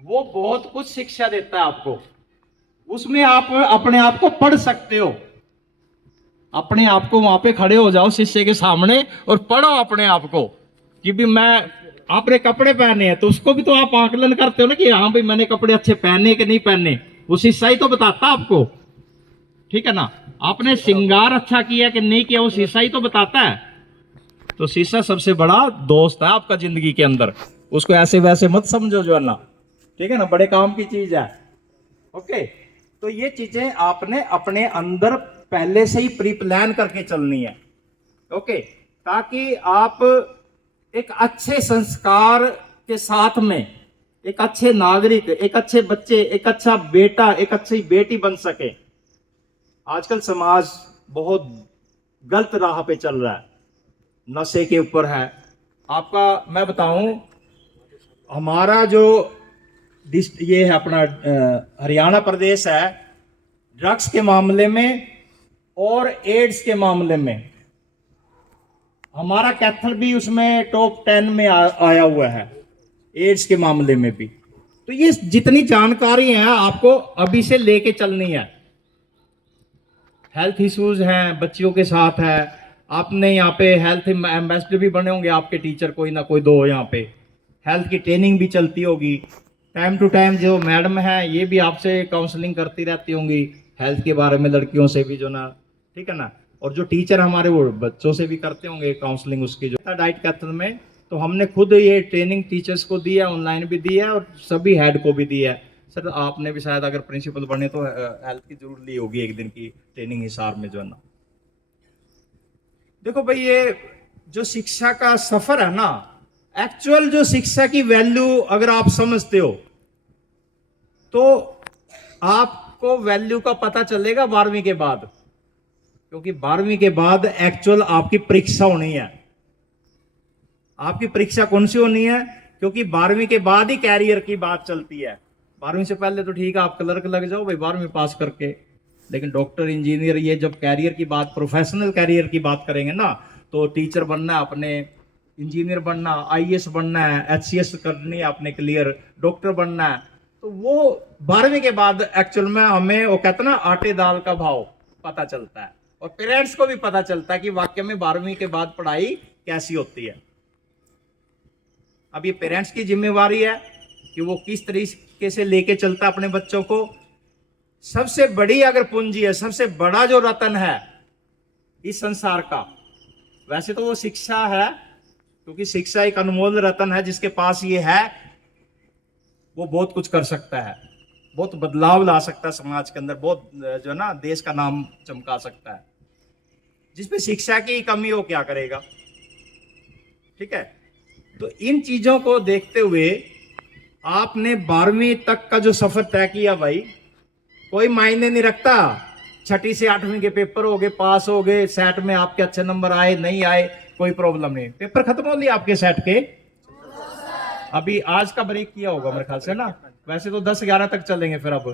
वो बहुत कुछ शिक्षा देता है आपको, उसमें आप अपने आप को पढ़ सकते हो। अपने आप को वहां पे खड़े हो जाओ शीशे के सामने और पढ़ो अपने आप को कि भी मैं, आपने कपड़े पहने हैं तो उसको भी तो आप आकलन करते हो ना कि हाँ भाई मैंने कपड़े अच्छे पहने कि नहीं पहने, वो शीशा ही तो बताता आपको, ठीक है ना। आपने श्रृंगार अच्छा किया कि नहीं किया, वो शीशा ही तो बताता है। तो शीशा सबसे बड़ा दोस्त है आपका जिंदगी के अंदर, उसको ऐसे वैसे मत समझो जो है ना, ठीक है ना, बड़े काम की चीज है, ओके। तो ये चीजें आपने अपने अंदर पहले से ही प्री प्लान करके चलनी है, ओके, ताकि आप एक अच्छे संस्कार के साथ में एक अच्छे नागरिक, एक अच्छे बच्चे, एक अच्छा बेटा, एक अच्छी बेटी बन सके। आजकल समाज बहुत गलत राह पे चल रहा है, नशे के ऊपर है। आपका मैं बताऊं, हमारा जो ये है अपना हरियाणा प्रदेश है, ड्रग्स के मामले में और एड्स के मामले में हमारा कैथल भी उसमें टॉप 10 में आया हुआ है, एड्स के मामले में भी। तो ये जितनी जानकारी है आपको अभी से लेके चलनी है। हेल्थ इश्यूज हैं बच्चियों के साथ है, आपने यहाँ पे हेल्थ एम्बेसडर भी बने होंगे, आपके टीचर कोई ना कोई 2 यहाँ पे, हेल्थ की ट्रेनिंग भी चलती होगी टाइम टू टाइम। जो मैडम है ये भी आपसे काउंसलिंग करती रहती होंगी हेल्थ के बारे में, लड़कियों से भी जो ना, ठीक है ना। और जो टीचर हमारे वो बच्चों से भी करते होंगे काउंसलिंग उसकी, जो डाइट कैथल में तो हमने खुद ये ट्रेनिंग टीचर्स को दी है, ऑनलाइन भी दी है और सभी हेड को भी दी है। सर आपने भी शायद अगर प्रिंसिपल बने तो हेल्थ की जरूर ली होगी एक दिन की ट्रेनिंग हिसाब में जो है ना। देखो भाई, ये जो शिक्षा का सफर है ना, एक्चुअल जो शिक्षा की वैल्यू अगर आप समझते हो तो आपको वैल्यू का पता चलेगा 12वीं के बाद, क्योंकि 12वीं के बाद एक्चुअल आपकी परीक्षा होनी है। आपकी परीक्षा कौन सी होनी है? क्योंकि 12वीं के बाद ही कैरियर की बात चलती है। 12वीं से पहले तो ठीक है आप क्लर्क लग जाओ भाई 12वीं पास करके, लेकिन डॉक्टर, इंजीनियर, ये जब कैरियर की बात, प्रोफेशनल कैरियर की बात करेंगे ना, तो टीचर बनना है आपने, इंजीनियर बनना, IAS बनना है, HCS करनी है आपने क्लियर, डॉक्टर बनना है, तो वो 12वीं के बाद एक्चुअल में हमें वो कहते ना आटे दाल का भाव पता चलता है, और पेरेंट्स को भी पता चलता है कि वाकई में 12वीं के बाद पढ़ाई कैसी होती है। अब ये पेरेंट्स की जिम्मेवारी है कि वो किस तरीके से लेके चलता है अपने बच्चों को। सबसे बड़ी अगर पूंजी है, सबसे बड़ा जो रतन है इस संसार का, वैसे तो वो शिक्षा है, क्योंकि शिक्षा एक अनमोल रतन है जिसके पास ये है, वो बहुत कुछ कर सकता है, बहुत बदलाव ला सकता है समाज के अंदर, बहुत जो है ना देश का नाम चमका सकता है। जिसपे शिक्षा की कमी हो क्या करेगा? ठीक है, तो इन चीजों को देखते हुए आपने 12वीं तक का जो सफर तय किया भाई, कोई मायने नहीं रखता। 6ठी से 8वीं के पेपर हो गए, पास हो गए, सेट में आपके अच्छे नंबर आए नहीं आए, कोई प्रॉब्लम नहीं। पेपर खत्म हो लिए आपके सेट के, अभी आज का ब्रेक किया होगा मेरे ख्याल से ना, वैसे तो 10-11 तक चलेंगे फिर अब।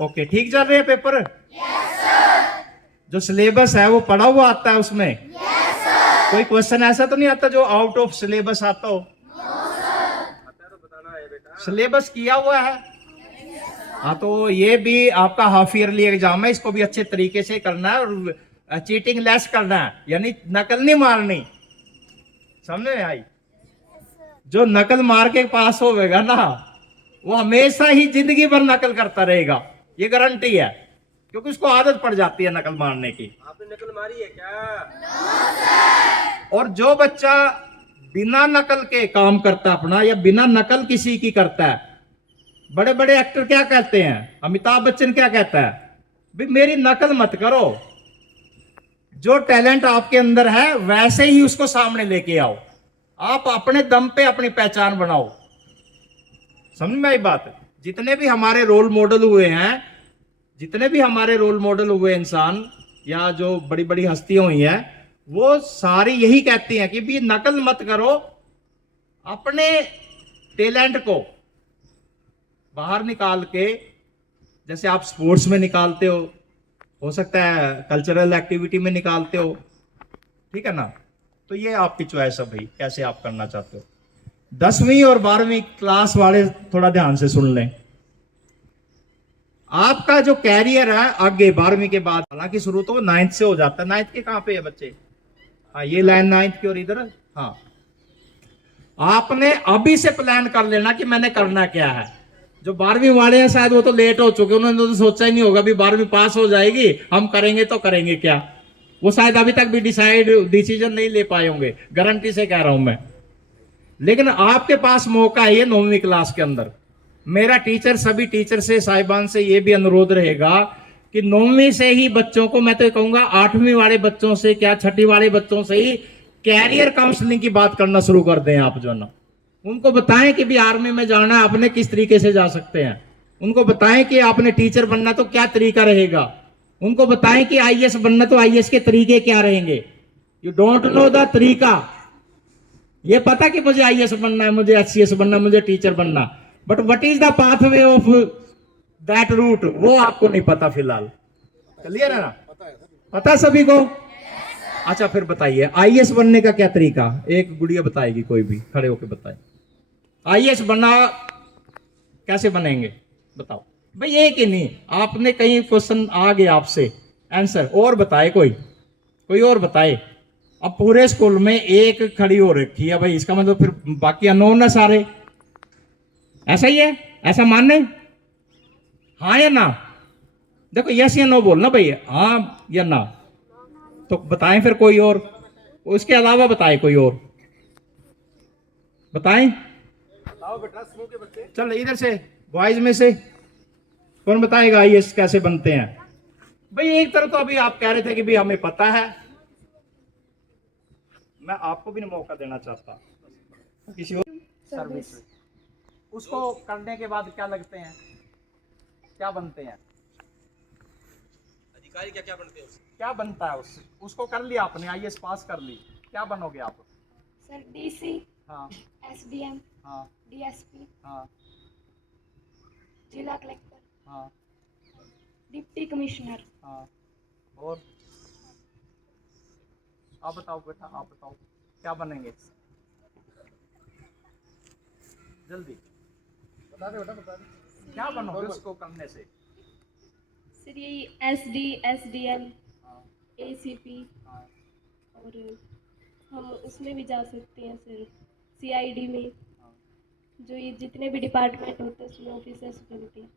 ओके, ठीक चल रहे हैं पेपर? जो सिलेबस है वो पढ़ा हुआ आता है उसमें? कोई क्वेश्चन ऐसा तो नहीं आता जो आउट ऑफ सिलेबस आता हो? सिलेबस किया हुआ है। हाँ, तो ये भी आपका हाफ ईयरली एग्जाम है, इसको भी अच्छे तरीके से करना है और चीटिंग लेस करना है, यानी नकल नहीं मारनी। समझ में आई? जो नकल मार के पास होगा ना, वो हमेशा ही जिंदगी भर नकल करता रहेगा, ये गारंटी है, क्योंकि उसको आदत पड़ जाती है नकल मारने की। आपने नकल मारी है क्या? और जो बच्चा बिना नकल के काम करता अपना, या बिना नकल किसी की करता है, बड़े बड़े एक्टर क्या कहते हैं, अमिताभ बच्चन क्या कहता है, भाई मेरी नकल मत करो, जो टैलेंट आपके अंदर है वैसे ही उसको सामने लेके आओ, आप अपने दम पे अपनी पहचान बनाओ। समझ में आई बात? जितने भी हमारे रोल मॉडल हुए हैं, जितने भी हमारे रोल मॉडल हुए इंसान या जो बड़ी बड़ी हस्तियां हुई हैं, वो सारी यही कहती हैं कि भी नकल मत करो, अपने टैलेंट को बाहर निकाल के, जैसे आप स्पोर्ट्स में निकालते हो सकता है कल्चरल एक्टिविटी में निकालते हो, ठीक है ना? तो ये आपकी चॉइस है भाई, कैसे आप करना चाहते हो। 10वीं और 12वीं क्लास वाले थोड़ा ध्यान से सुन लें। आपका जो कैरियर है आगे 12वीं के बाद, हालांकि शुरू तो 9th से हो जाता है। 9th के कहां पे है बच्चे? हाँ, ये लाइन 9th की और इधर। हाँ, आपने अभी से प्लान कर लेना कि मैंने करना क्या है। जो 12वीं वाले हैं शायद वो तो लेट हो चुके, उन्होंने तो सोचा ही नहीं होगा भी 12वीं पास हो जाएगी, हम करेंगे तो करेंगे क्या। वो शायद अभी तक भी डिसीजन नहीं ले पाए होंगे, गारंटी से कह रहा हूं मैं। लेकिन आपके पास मौका है ये 9वीं क्लास के अंदर। मेरा टीचर, सभी टीचर से, साहिबान से ये भी अनुरोध रहेगा कि 9वीं से ही बच्चों को, मैं तो कहूंगा 8वीं वाले बच्चों से क्या 6ठी वाले बच्चों से ही कैरियर काउंसलिंग की बात करना शुरू कर दें आप। जो ना उनको बताएं कि भी आर्मी में जाना है, आपने किस तरीके से जा सकते हैं। उनको बताएं कि आपने टीचर बनना तो क्या तरीका रहेगा। उनको बताएं कि आईएएस बनना तो आईएएस के तरीके क्या रहेंगे। यू डोंट नो द तरीका। ये पता कि मुझे आईएएस बनना है, मुझे एचसीएस बनना, मुझे टीचर बनना, but what is the pathway of that route, वो आपको नहीं पता फिलहाल। क्लियर है ना? पता सभी को? अच्छा, फिर बताइए आईएएस बनने का क्या तरीका। एक गुड़िया बताएगी, कोई भी खड़े होकर बताए आईएएस बनना कैसे बनेंगे, बताओ भाई। एक ही नहीं, आपने कई क्वेश्चन आ गए आपसे आंसर, और बताए कोई और बताए। अब पूरे स्कूल में एक खड़ी हो रखी है भाई, इसका मतलब फिर बाकी अननोन है सारे। ऐसा ही है? ऐसा मानने? हाँ या ना? देखो यस या नो बोलना भाई, हाँ या ना। तो बताएं फिर कोई और, उसके अलावा बताएं कोई और, बताएं। चल इधर से बॉयज में से कौन बताएगा आईएएस कैसे बनते हैं? भाई एक तरफ तो अभी आप कह रहे थे कि भाई हमें पता है, मैं आपको भी नहीं मौका देना चाहता किसी और सर्विस। उसको करने के बाद क्या लगते हैं, क्या बनते हैं? अधिकारी क्या बनते हैं? क्या बनता है उसको कर लिया आपने, आईएएस पास कर ली, क्या बनोगे आप? सर डीसी, हाँ, एसडीएम, हाँ, डीएसपी, हाँ, जिला कलेक्टर, हाँ, डिप्टी कमिश्नर। हाँ, और आप बताओ बेटा, आप बताओ क्या बनेंगे जल्दी बता दे बेटा, बता दे क्या बनोगे उसको करने से। सर यही एसडी, एसडीएम, हाँ, एसीपी, हाँ, और हम उसमें भी जा सकते हैं सर, सीआईडी में, हाँ, जो ये जितने भी डिपार्टमेंट होते हैं उसमें ऑफिसर्स बनते हैं।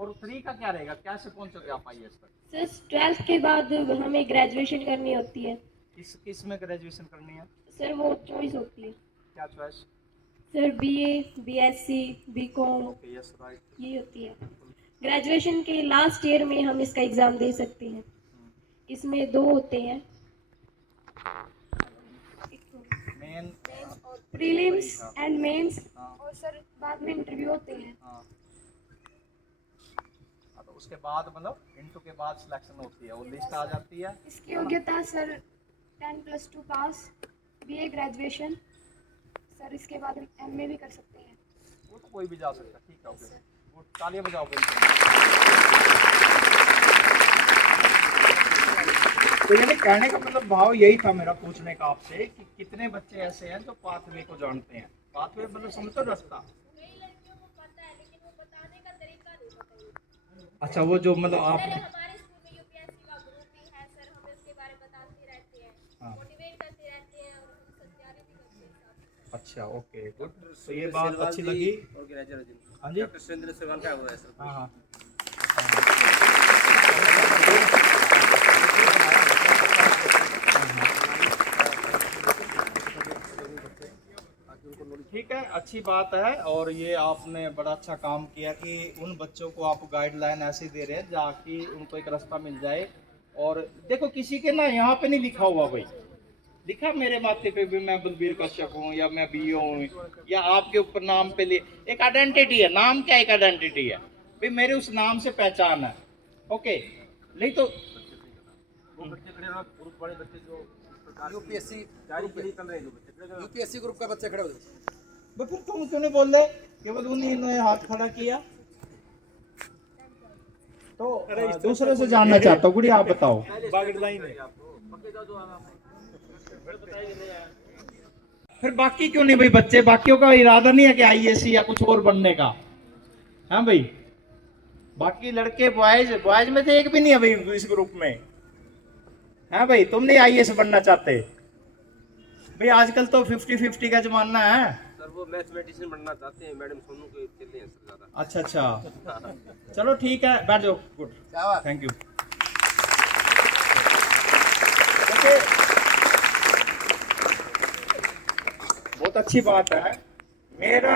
और तरीका क्या रहेगा, कैसे पहुंचोगे आप आईएएस तक? सर 12th के बाद हमें ग्रेजुएशन करनी होती है। किस में ग्रेजुएशन करनी है? सर वो चॉइस होती है, क्या choice? Sir BA, BSc, BCom yes right. ये होती है। ग्रेजुएशन के लास्ट ईयर में हम इसका एग्ज़ाम दे सकते हैं। इसमें 2 होते हैं, मेन प्रीलिम्स एंड मेंस, और सर बाद में इंटरव्यू होते हैं। हाँ, तो उसके बाद मतलब इंटरव्यू के बाद सिलेक्शन होती है, वो लिस्ट आ जाती है। इसकी योग्यता सर 10+2 पास, बीए ग्रेजुएशन सर, इसके बाद एमए भी कर सकते हैं। वो तो कोई भी जा सकता है। ठीक है, ओके, गुड, तालियां बजाओ फिर। तो यानी कहने का मतलब भाव यही था मेरा पूछने का आपसे कि कितने बच्चे ऐसे हैं जो पाथवे को जानते हैं। पाथवे मतलब समझते रास्ता। अच्छा, वो जो मतलब आप हमारे स्कूल में यूपीएससी का ग्रुप भी है सर, हम इसके बारे में बताते रहते हैं, मोटिवेट करते रहते हैं और उसकी तैयारी भी करते हैं। अच्छा, ओके, गुड। तो ये बात अच्छी लगी। हाँ जी, डॉक्टर सुरेंद्र सेवाल का हुआ है सर। हाँ हाँ, ठीक है, अच्छी बात है। और ये आपने बड़ा अच्छा काम किया कि उन बच्चों को आप गाइडलाइन ऐसे दे रहे हैं जाकि उनको एक रास्ता मिल जाए। और देखो, किसी के ना यहाँ पे नहीं लिखा हुआ भाई, लिखा मेरे माथे पे भी मैं बलबीर कश्यप हूँ या मैं बीओ हूँ, या आपके ऊपर नाम पे एक आइडेंटिटी है। नाम क्या एक आइडेंटिटी है भाई, मेरे उस नाम से पहचान है। ओके, नहीं तो यूपीएससी ग्रुप का बच्चे खड़े हो जाते। फिर तुम क्यों नहीं बोल रहे? केवल उन्हीं ने हाथ खड़ा किया। तो दूसरे से जानना चाहता हूँ, गुड़ी आप बताओ। फिर बाकी क्यों नहीं भाई बच्चे? बाकियों का इरादा नहीं है कि आईएएस या कुछ और बनने का? हाँ भाई, बाकी लड़के बॉयज में से एक भी नहीं है भाई इस ग्रुप में। हाँ भाई, तुम नहीं आईएएस बनना चाहते भाई? आजकल तो 50-50 का जमाना है सर। वो मैथमेटिशियन बनना चाहते हैं, मैडम सोनू के चलते हैं सर ज्यादा। अच्छा अच्छा, चलो ठीक है, बैठ जाओ। Good, thank you. बहुत अच्छी बात है। मेरा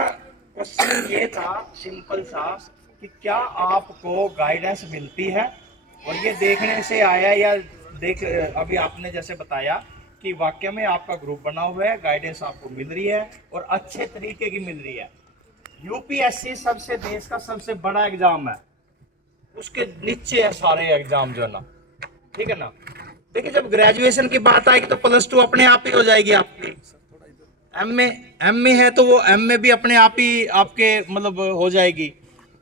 क्वेश्चन ये था सिंपल सा कि क्या आपको गाइडेंस मिलती है? और ये देखने से आया या अभी आपने जैसे बताया कि वाकई में आपका ग्रुप बना हुआ है, गाइडेंस आपको मिल रही है और अच्छे तरीके की मिल रही है। यूपीएससी सबसे देश का सबसे बड़ा एग्जाम है, उसके नीचे है सारे एग्जाम जो है ना, ठीक है ना। देखिए, जब ग्रेजुएशन की बात आएगी तो +2 अपने आप ही हो जाएगी आपकी। एमए है तो वो एमए भी अपने आप ही आपके मतलब हो जाएगी।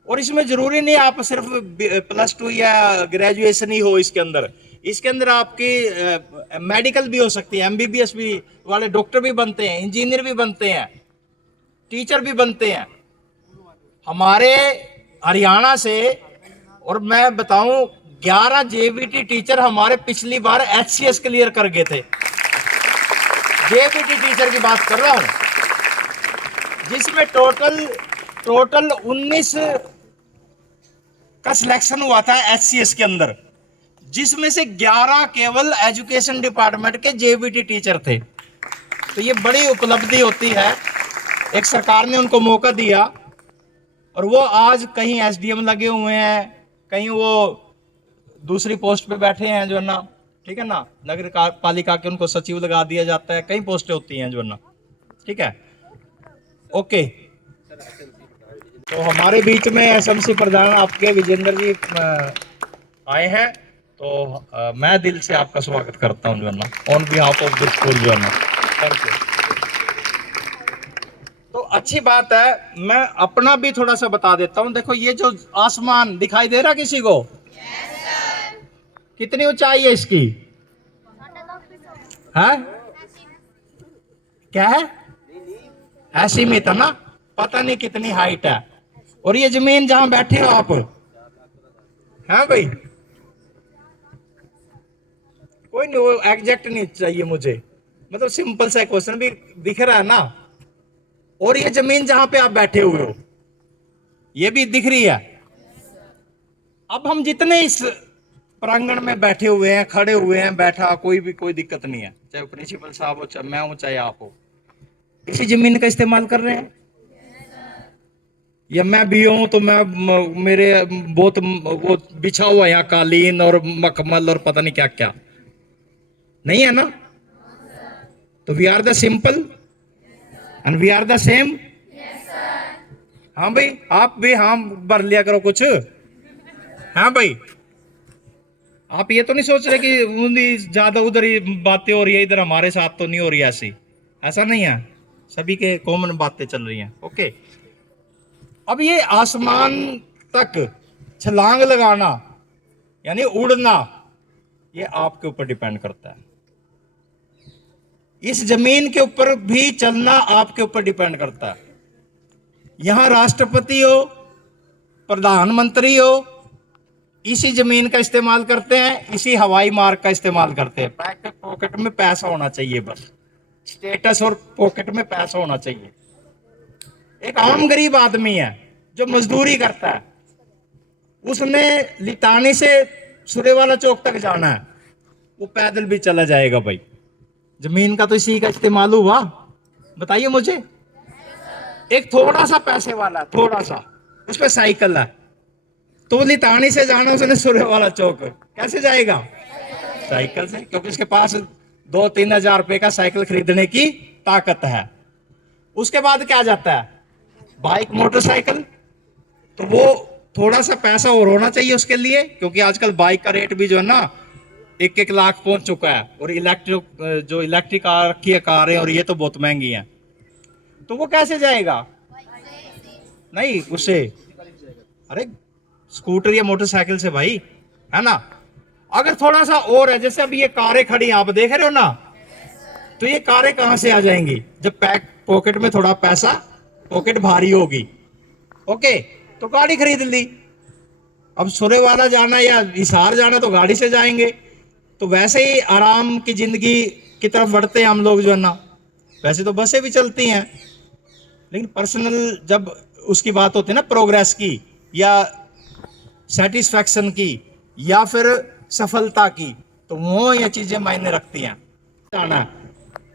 और इसमें जरूरी नहीं आप सिर्फ +2 या ग्रेजुएशन ही हो इसके अंदर आपकी मेडिकल भी हो सकती है, एमबीबीएस भी वाले डॉक्टर भी बनते हैं, इंजीनियर भी बनते हैं, टीचर भी बनते हैं हमारे हरियाणा से। और मैं बताऊं, 11 जेबीटी टीचर हमारे पिछली बार एचसीएस क्लियर कर गए थे। जेबीटी टीचर की बात कर रहा हूं, जिसमें टोटल 19 का सिलेक्शन हुआ था एचसीएस के अंदर, जिसमें से 11 केवल एजुकेशन डिपार्टमेंट के जेबीटी टीचर थे। तो ये बड़ी उपलब्धि होती है, एक सरकार ने उनको मौका दिया और वो आज कहीं एसडीएम लगे हुए हैं, कहीं वो दूसरी पोस्ट पे बैठे हैं जो है ना, ठीक है ना, नगर पालिका के उनको सचिव लगा दिया जाता है, कई पोस्टें होती हैं जो है ना, ठीक है, ओके। तो हमारे बीच में एसएमसी प्रधान आपके विजेंद्र जी आए हैं, तो मैं दिल से आपका स्वागत करता हूं जो है ना, on behalf of the school जो है ना, थैंक यू। तो अच्छी बात है, मैं अपना भी थोड़ा सा बता देता हूं। देखो, ये जो आसमान दिखाई दे रहा किसी को? कितनी ऊंचाई है इसकी? है क्या है? ऐसी में था ना, पता नहीं कितनी हाइट है। और ये जमीन जहां बैठे हो आप, है भाई, कोई नहीं, वो एग्जैक्ट नहीं चाहिए मुझे, मतलब सिंपल सा क्वेश्चन भी दिख रहा है ना। और ये जमीन जहां पे आप बैठे हुए हो, ये भी दिख रही है। अब हम जितने इस प्रांगण में बैठे हुए हैं, खड़े हुए हैं, बैठा, कोई दिक्कत नहीं है, चाहे प्रिंसिपल साहब हो, चाहे मैं हूं, चाहे आप हो, इसी जमीन का इस्तेमाल कर रहे हैं। या मैं भी हूं तो मेरे बहुत वो बिछा हुआ यहाँ कालीन और मखमल और पता नहीं क्या क्या, नहीं है ना? तो we are the simple and we are the same. हाँ भाई, आप भी हाँ भर लिया करो कुछ। हाँ भाई, आप ये तो नहीं सोच रहे कि ज्यादा उधर ही बातें हो रही है, इधर हमारे साथ तो नहीं हो रही ऐसी, ऐसा नहीं है, सभी के कॉमन बातें चल रही हैं। ओके, अब ये आसमान तक छलांग लगाना यानी उड़ना, ये आपके ऊपर डिपेंड करता है। इस जमीन के ऊपर भी चलना आपके ऊपर डिपेंड करता है। यहां राष्ट्रपति हो, प्रधानमंत्री हो, इसी जमीन का इस्तेमाल करते हैं, इसी हवाई मार्ग का इस्तेमाल करते हैं। पॉकेट में पैसा होना चाहिए, बस स्टेटस और पॉकेट में पैसा होना चाहिए। एक आम गरीब आदमी है जो मजदूरी करता है, उसने लितानी से सुरेवाला चौक तक जाना है, वो पैदल भी चला जाएगा भाई। जमीन का तो इसी का इस्तेमाल हुआ, बताइए मुझे। एक थोड़ा सा पैसे वाला है, थोड़ा सा, उस पर साइकिल है, तो लितानी से जाना उसने सुरेवाला चौक, कैसे जाएगा? साइकिल से, क्योंकि उसके पास 2-3 हजार रुपए का साइकिल खरीदने की ताकत है। उसके बाद क्या जाता है? बाइक, मोटरसाइकिल, तो वो थोड़ा सा पैसा और होना चाहिए उसके लिए, क्योंकि आजकल बाइक का रेट भी जो है ना 1-1 लाख पहुंच चुका है, और इलेक्ट्रिक कार की कारें और ये तो बहुत महंगी हैं। तो वो कैसे जाएगा? नहीं, उससे, अरे स्कूटर या मोटरसाइकिल से भाई, है ना? अगर थोड़ा सा और है, जैसे अभी ये कारें खड़ी आप देख रहे हो ना, तो ये कारें कहां से आ जाएंगी? जब पॉकेट में थोड़ा पैसा, पॉकेट भारी होगी, ओके, तो गाड़ी खरीद ली। अब सुरेवाला जाना या हिसार जाना तो गाड़ी से जाएंगे। तो वैसे ही आराम की जिंदगी की तरफ बढ़ते हैं हम लोग जो है ना। वैसे तो बसें भी चलती हैं, लेकिन पर्सनल जब उसकी बात होती है ना, प्रोग्रेस की या सेटिस्फैक्शन की या फिर सफलता की, तो वो ये चीजें मायने रखती हैं। जाना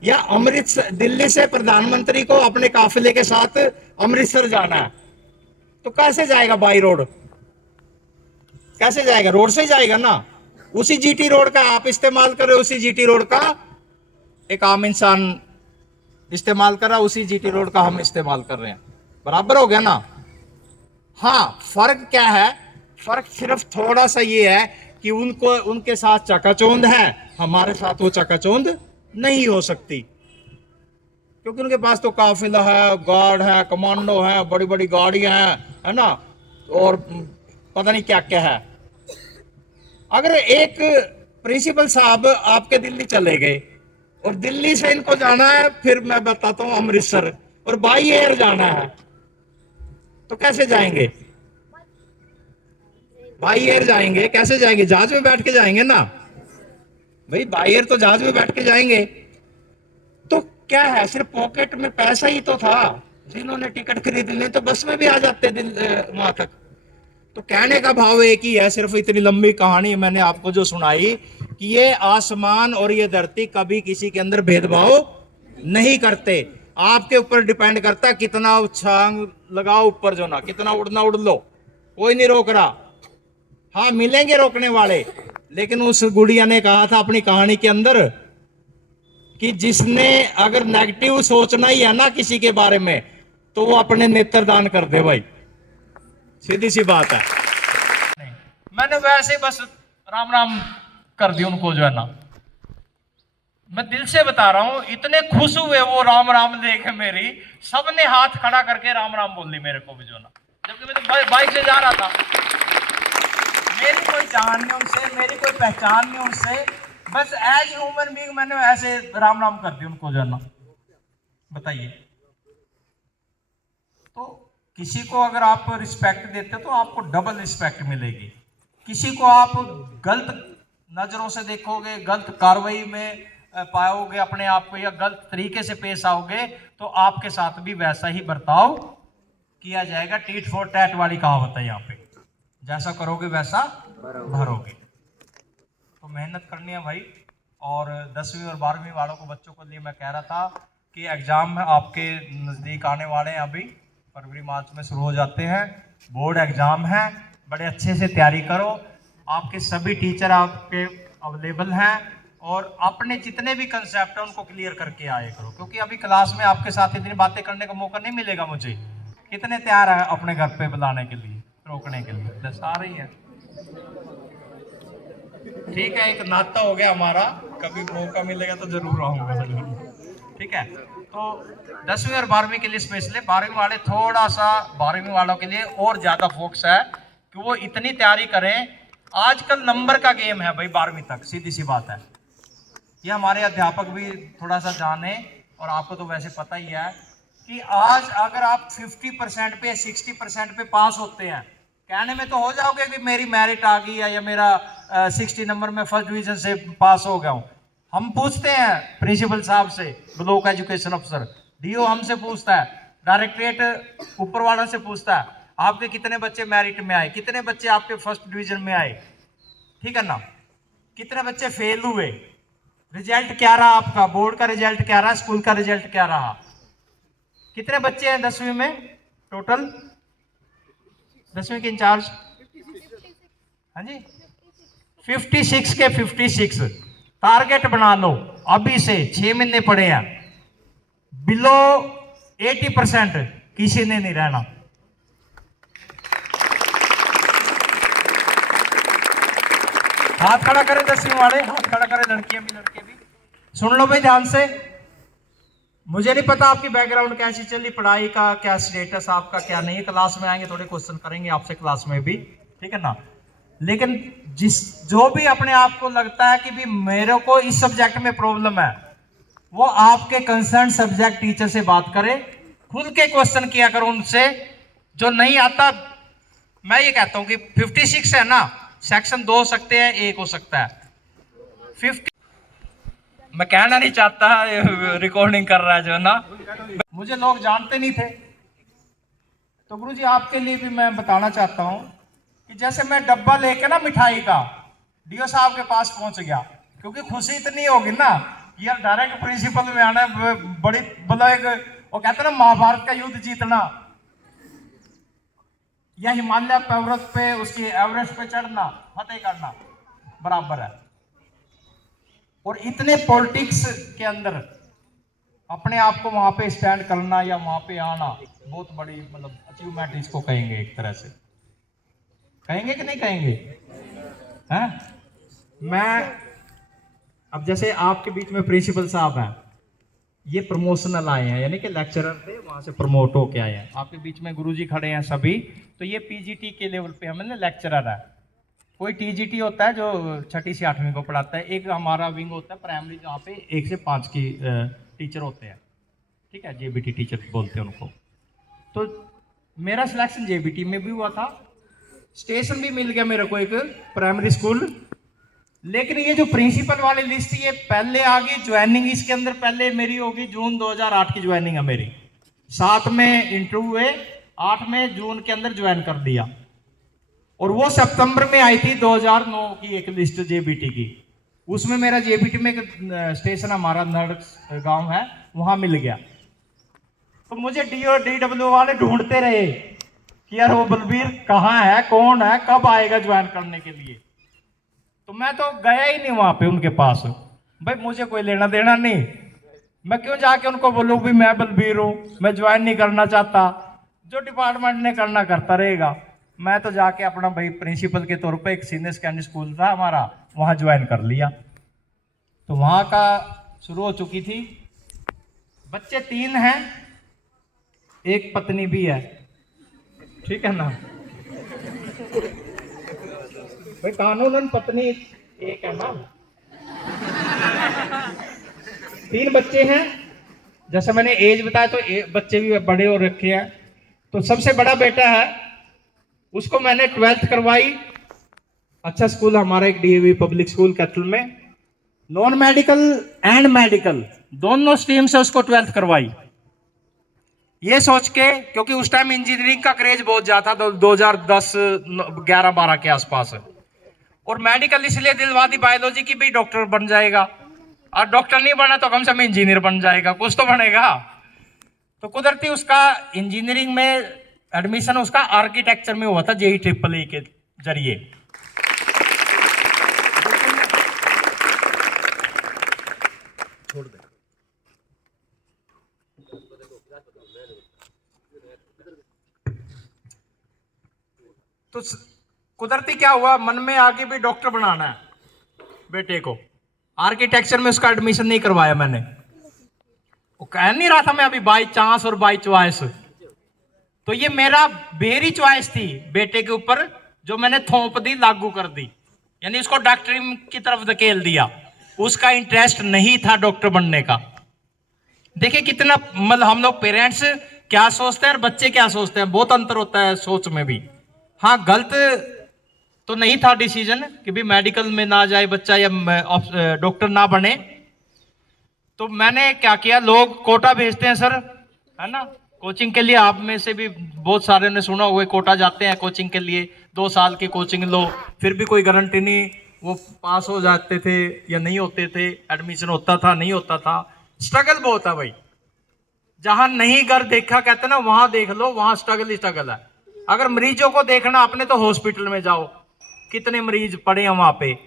या अमृतसर, दिल्ली से प्रधानमंत्री को अपने काफिले के साथ अमृतसर जाना है, तो कैसे जाएगा? बाई रोड कैसे जाएगा? रोड से ही जाएगा ना। उसी जीटी रोड का आप इस्तेमाल कर रहे हो, उसी जीटी रोड का एक आम इंसान इस्तेमाल कर रहा है, उसी जीटी रोड का हम इस्तेमाल कर रहे हैं, बराबर हो गया ना? हाँ, फर्क क्या है? फर्क सिर्फ थोड़ा सा ये है कि उनके साथ चकाचौंध है, हमारे साथ वो चकाचौंध नहीं हो सकती, क्योंकि उनके पास तो काफिला है, गार्ड है, कमांडो है, बड़ी बड़ी गाड़ियां हैं, है ना, और पता नहीं क्या क्या है। अगर एक प्रिंसिपल साहब आपके दिल्ली चले गए और दिल्ली से इनको जाना है, फिर मैं बताता हूं अमृतसर, और बाई एयर जाना है, तो कैसे जाएंगे? बाई एयर जाएंगे, कैसे जाएंगे? जहाज में बैठ के जाएंगे ना भाई, बाई एयर तो जहाज में बैठ के जाएंगे। तो क्या है, सिर्फ पॉकेट में पैसा ही तो था, जिन्होंने टिकट खरीद ली तो बस में भी आ जाते वहां तक। तो कहने का भाव एक ही है, सिर्फ इतनी लंबी कहानी मैंने आपको जो सुनाई कि ये आसमान और ये धरती कभी किसी के अंदर भेदभाव नहीं करते। आपके ऊपर डिपेंड करता कितना उछांग लगाओ ऊपर, जो ना कितना उड़ना उड़ लो, कोई नहीं रोक रहा। हाँ, मिलेंगे रोकने वाले, लेकिन उस गुड़िया ने कहा था अपनी कहानी के अंदर कि जिसने अगर नेगेटिव सोचना ही है ना किसी के बारे में, तो वो अपने नेत्र दान कर दे भाई, सीधी सी बात है। मैंने वैसे बस राम राम कर दी उनको जो है ना, मैं दिल से बता रहा हूं, इतने खुश हुए वो राम राम देखे मेरी, सबने हाथ खड़ा करके राम राम बोल दी मेरे को भी जो ना, जबकि मैं तो बाइक से जा रहा था। मेरी कोई जान नहीं उनसे, मेरी कोई पहचान नहीं उनसे, बस एज ह्यूमन बीइंग मैंने ऐसे राम राम कर दी उनको जो है ना। बताइए, तो किसी को अगर आप रिस्पेक्ट देते तो आपको डबल रिस्पेक्ट मिलेगी। किसी को आप गलत नजरों से देखोगे, गलत कार्रवाई में पाओगे अपने आप को, या गलत तरीके से पेश आओगे, तो आपके साथ भी वैसा ही बर्ताव किया जाएगा। टीट फॉर टैट वाली कहावत है यहाँ पे, जैसा करोगे वैसा भरोगे। तो मेहनत करनी है भाई। और 10वीं और 12वीं वालों को, बच्चों को लिए मैं कह रहा था कि एग्जाम आपके नज़दीक आने वाले हैं अभी, फरवरी मार्च में शुरू हो जाते हैं। बोर्ड एग्जाम है, बड़े अच्छे से तैयारी करो। आपके सभी टीचर आपके अवेलेबल हैं और अपने जितने भी कंसेप्ट हैं उनको क्लियर करके आए करो, क्योंकि अभी क्लास में आपके साथ इतनी बातें करने का मौका नहीं मिलेगा मुझे। कितने तैयार है अपने घर पे बुलाने के लिए, रोकने के लिए? बस आ रही है, ठीक है, एक नाता हो गया हमारा, कभी मौका मिलेगा तो जरूर आऊंगा, ठीक है। तो 10वीं और 12वीं के लिए स्पेशली 12वीं वाले थोड़ा सा 12वीं वालों के लिए और ज़्यादा फोकस है कि वो इतनी तैयारी करें। आजकल नंबर का गेम है भाई 12वीं तक, सीधी सी बात है। ये हमारे अध्यापक भी थोड़ा सा जाने, और आपको तो वैसे पता ही है कि आज अगर आप 50% पे 60% पे पास होते हैं, कहने में तो हो जाओगे कि मेरी मेरिट आ गई है या मेरा 60 नंबर में फर्स्ट डिवीजन से पास हो गया हूँ। हम पूछते हैं प्रिंसिपल साहब से, ब्लॉक एजुकेशन अफसर, डीओ हमसे पूछता है, डायरेक्टरेट ऊपर वालों से पूछता है आपके कितने बच्चे मेरिट में आए, कितने बच्चे आपके फर्स्ट डिवीजन में आए, ठीक है ना, कितने बच्चे फेल हुए, रिजल्ट क्या रहा आपका, बोर्ड का रिजल्ट क्या रहा, स्कूल का रिजल्ट क्या रहा, कितने बच्चे हैं 10वीं में टोटल, 10वीं के इंचार्ज? हाँ जी, 56 के 56 टारगेट बना लो अभी से, 6 महीने पड़े हैं। बिलो 80% किसी ने नहीं रहना। हाथ खड़ा करें 10वीं वाले, हाथ खड़ा करें, लड़कियां भी लड़के भी। सुन लो भाई ध्यान से, मुझे नहीं पता आपकी बैकग्राउंड कैसी चली, पढ़ाई का क्या स्टेटस आपका क्या नहीं, क्लास में आएंगे थोड़े क्वेश्चन करेंगे आपसे क्लास में भी, ठीक है ना। लेकिन जो भी अपने आप को लगता है कि भी मेरे को इस सब्जेक्ट में प्रॉब्लम है, वो आपके कंसर्न सब्जेक्ट टीचर से बात करें, खुल के क्वेश्चन किया करो उनसे। जो नहीं आता, मैं ये कहता हूं कि 56 है ना, सेक्शन 2 हो सकते हैं, 1 हो सकता है। 50 मैं कहना नहीं चाहता, रिकॉर्डिंग कर रहा है जो ना, मुझे लोग जानते नहीं थे, तो गुरुजी आपके लिए भी मैं बताना चाहता हूं कि जैसे मैं डब्बा लेके ना मिठाई का डीओ साहब के पास पहुंच गया, क्योंकि खुशी इतनी होगी ना कि यार डायरेक्ट प्रिंसिपल में आना, बड़ी बड़ा एक वो कहते हैं ना महाभारत का युद्ध जीतना, या हिमालय पर्वत पे उसकी एवरेस्ट पे चढ़ना, फतेह करना बराबर है। और इतने पॉलिटिक्स के अंदर अपने आप को वहां पे स्टैंड करना या वहां पे आना बहुत बड़ी मतलब अचीवमेंट इसको कहेंगे, एक तरह से कहेंगे कि नहीं कहेंगे, हैं? मैं अब जैसे आपके बीच में प्रिंसिपल साहब हैं, ये प्रमोशनल आए हैं, यानी कि लेक्चरर थे वहां से प्रमोट होके आए हैं, आपके बीच में गुरुजी खड़े हैं सभी, तो ये पीजीटी के लेवल पे हमें लेक्चरर है। कोई टीजीटी होता है जो 6ठी से 8वीं को पढ़ाता है, एक हमारा विंग होता है प्राइमरी जहाँ पे 1 से 5 की टीचर होते हैं, ठीक है, जेबीटी टीचर बोलते हैं उनको। तो मेरा सिलेक्शन जेबीटी में भी हुआ था, स्टेशन भी मिल गया मेरे को एक प्राइमरी स्कूल। लेकिन ये जो प्रिंसिपल वाली लिस्ट ये पहले आ गई, ज्वाइनिंग इसके अंदर पहले मेरी होगी जून 2008 की ज्वाइनिंग है मेरी, 7 में इंटरव्यू हुए, 8 में जून के अंदर ज्वाइन कर दिया, और वो सितंबर में आई थी 2009 की एक लिस्ट जेबीटी की, उसमें मेरा जेबीटी में एक स्टेशन हमारा नर्ड गांव है वहां मिल गया। तो मुझे DW वाले ढूंढते रहे कि यार वो बलबीर कहाँ है, कौन है, कब आएगा ज्वाइन करने के लिए। तो मैं तो गया ही नहीं वहां पे उनके पास, भाई मुझे कोई लेना देना नहीं, मैं क्यों जाके उनको बोलूं भी मैं बलबीर हूं, मैं ज्वाइन नहीं करना चाहता, जो डिपार्टमेंट ने करना करता रहेगा। मैं तो जाके अपना भाई प्रिंसिपल के तौर पे एक सीनियर सेकेंडरी स्कूल था हमारा, वहां ज्वाइन कर लिया। तो वहां का शुरू हो चुकी थी, बच्चे 3 हैं, एक पत्नी भी है, ठीक है ना, भाई कानूनन पत्नी एक है ना। 3 बच्चे हैं, जैसे मैंने एज बताया तो बच्चे भी बड़े हो रखे हैं। तो सबसे बड़ा बेटा है, उसको मैंने 12th करवाई, अच्छा स्कूल हमारा एक डीएवी पब्लिक स्कूल कैथल में, नॉन मेडिकल एंड मेडिकल दोनों स्ट्रीम से उसको 12th करवाई, ये सोच के क्योंकि उस टाइम इंजीनियरिंग का क्रेज बहुत ज्यादा था, 2010 11 12 के आसपास। और मेडिकल इसलिए दिलवा दी बायोलॉजी की भी डॉक्टर बन जाएगा, और डॉक्टर नहीं बना तो कम से कम इंजीनियर बन जाएगा, कुछ तो बनेगा। तो कुदरती उसका इंजीनियरिंग में एडमिशन उसका आर्किटेक्चर में हुआ था JEEE के जरिए। छोड़ दे। तो कुदरती क्या हुआ, मन में आगे भी डॉक्टर बनाना है बेटे को, आर्किटेक्चर में उसका एडमिशन नहीं करवाया मैंने। वो कह नहीं रहा था मैं अभी बाई चांस और बाई चॉइस, तो ये मेरा मेरी चॉइस थी बेटे के ऊपर जो मैंने थोप दी, लागू कर दी, यानी उसको डॉक्टरी की तरफ धकेल दिया। उसका इंटरेस्ट नहीं था डॉक्टर बनने का। देखिए कितना मतलब हम लोग पेरेंट्स क्या सोचते हैं और बच्चे क्या सोचते हैं, बहुत अंतर होता है सोच में भी। हाँ, गलत तो नहीं था डिसीजन कि भी मेडिकल में ना जाए बच्चा या डॉक्टर ना बने। तो मैंने क्या किया, लोग कोटा भेजते हैं सर, है ना, कोचिंग के लिए। आप में से भी बहुत सारे ने सुना हुआ, कोटा जाते हैं कोचिंग के लिए, 2 साल की कोचिंग लो, फिर भी कोई गारंटी नहीं वो पास हो जाते थे या नहीं होते थे, एडमिशन होता था नहीं होता था। स्ट्रगल बहुत है भाई, जहां नहीं घर देखा कहते ना वहां देख लो, वहां स्ट्रगल ही स्ट्रगल है। अगर मरीजों को देखना आपने तो हॉस्पिटल में जाओ, कितने मरीज पड़े हैं वहां पे।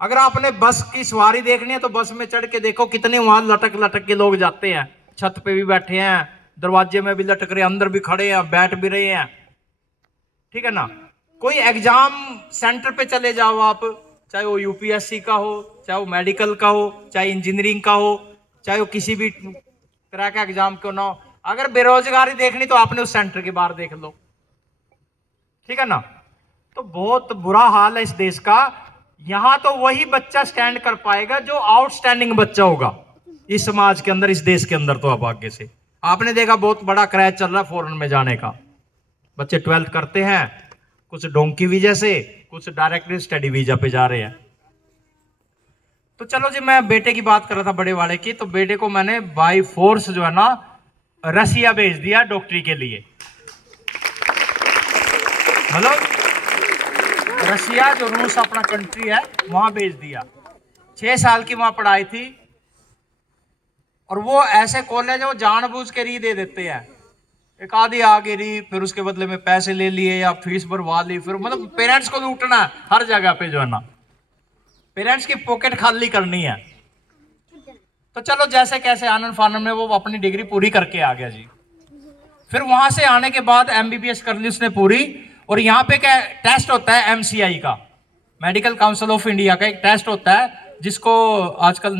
अगर आपने बस की सवारी देखनी है तो बस में चढ़ के देखो, कितने वहां लटक लटक के लोग जाते हैं, छत पे भी बैठे हैं, दरवाजे में भी लटक रहे हैं, अंदर भी खड़े हैं, बैठ भी रहे हैं, ठीक है ना। कोई एग्जाम सेंटर पे चले जाओ आप, चाहे वो UPSC का हो, चाहे वो मेडिकल का हो, चाहे इंजीनियरिंग का हो, चाहे वो किसी भी तरह का एग्जाम क्यों ना हो, अगर बेरोजगारी देखनी तो आपने उस सेंटर के बाहर देख लो, ठीक है ना। तो बहुत बुरा हाल है इस देश का। यहां तो वही बच्चा स्टैंड कर पाएगा जो आउटस्टैंडिंग बच्चा होगा इस समाज के अंदर, इस देश के अंदर। तो अब आगे से आपने देखा बहुत बड़ा क्रैच चल रहा है फॉरेन में जाने का। बच्चे 12th करते हैं, कुछ डोंकी वीजा से, कुछ डायरेक्ट स्टडी वीजा पे जा रहे हैं। तो चलो जी, मैं बेटे की बात कर रहा था बड़े वाले की। तो बेटे को मैंने बाई फोर्स जो है ना रसिया भेज दिया डॉक्टरी के लिए। मतलब रसिया जो रूस अपना कंट्री है वहां भेज दिया। 6 साल की वहां पढ़ाई थी। और वो ऐसे कॉलेज है वो जानबूझ के री दे देते हैं, एक आधी आगे री, फिर उसके बदले में पैसे ले लिए या फीस भरवा ली, फिर मतलब पेरेंट्स को लूटना है हर जगह पे जो है ना, पेरेंट्स की पॉकेट खाली करनी है। तो चलो जैसे कैसे आनंद फानन में वो अपनी डिग्री पूरी करके आ गया जी। फिर वहां से आने के बाद MBBS कर ली उसने पूरी। और यहाँ पे क्या टेस्ट होता है MCI का, मेडिकल काउंसिल ऑफ इंडिया का एक टेस्ट होता है जिसको आजकल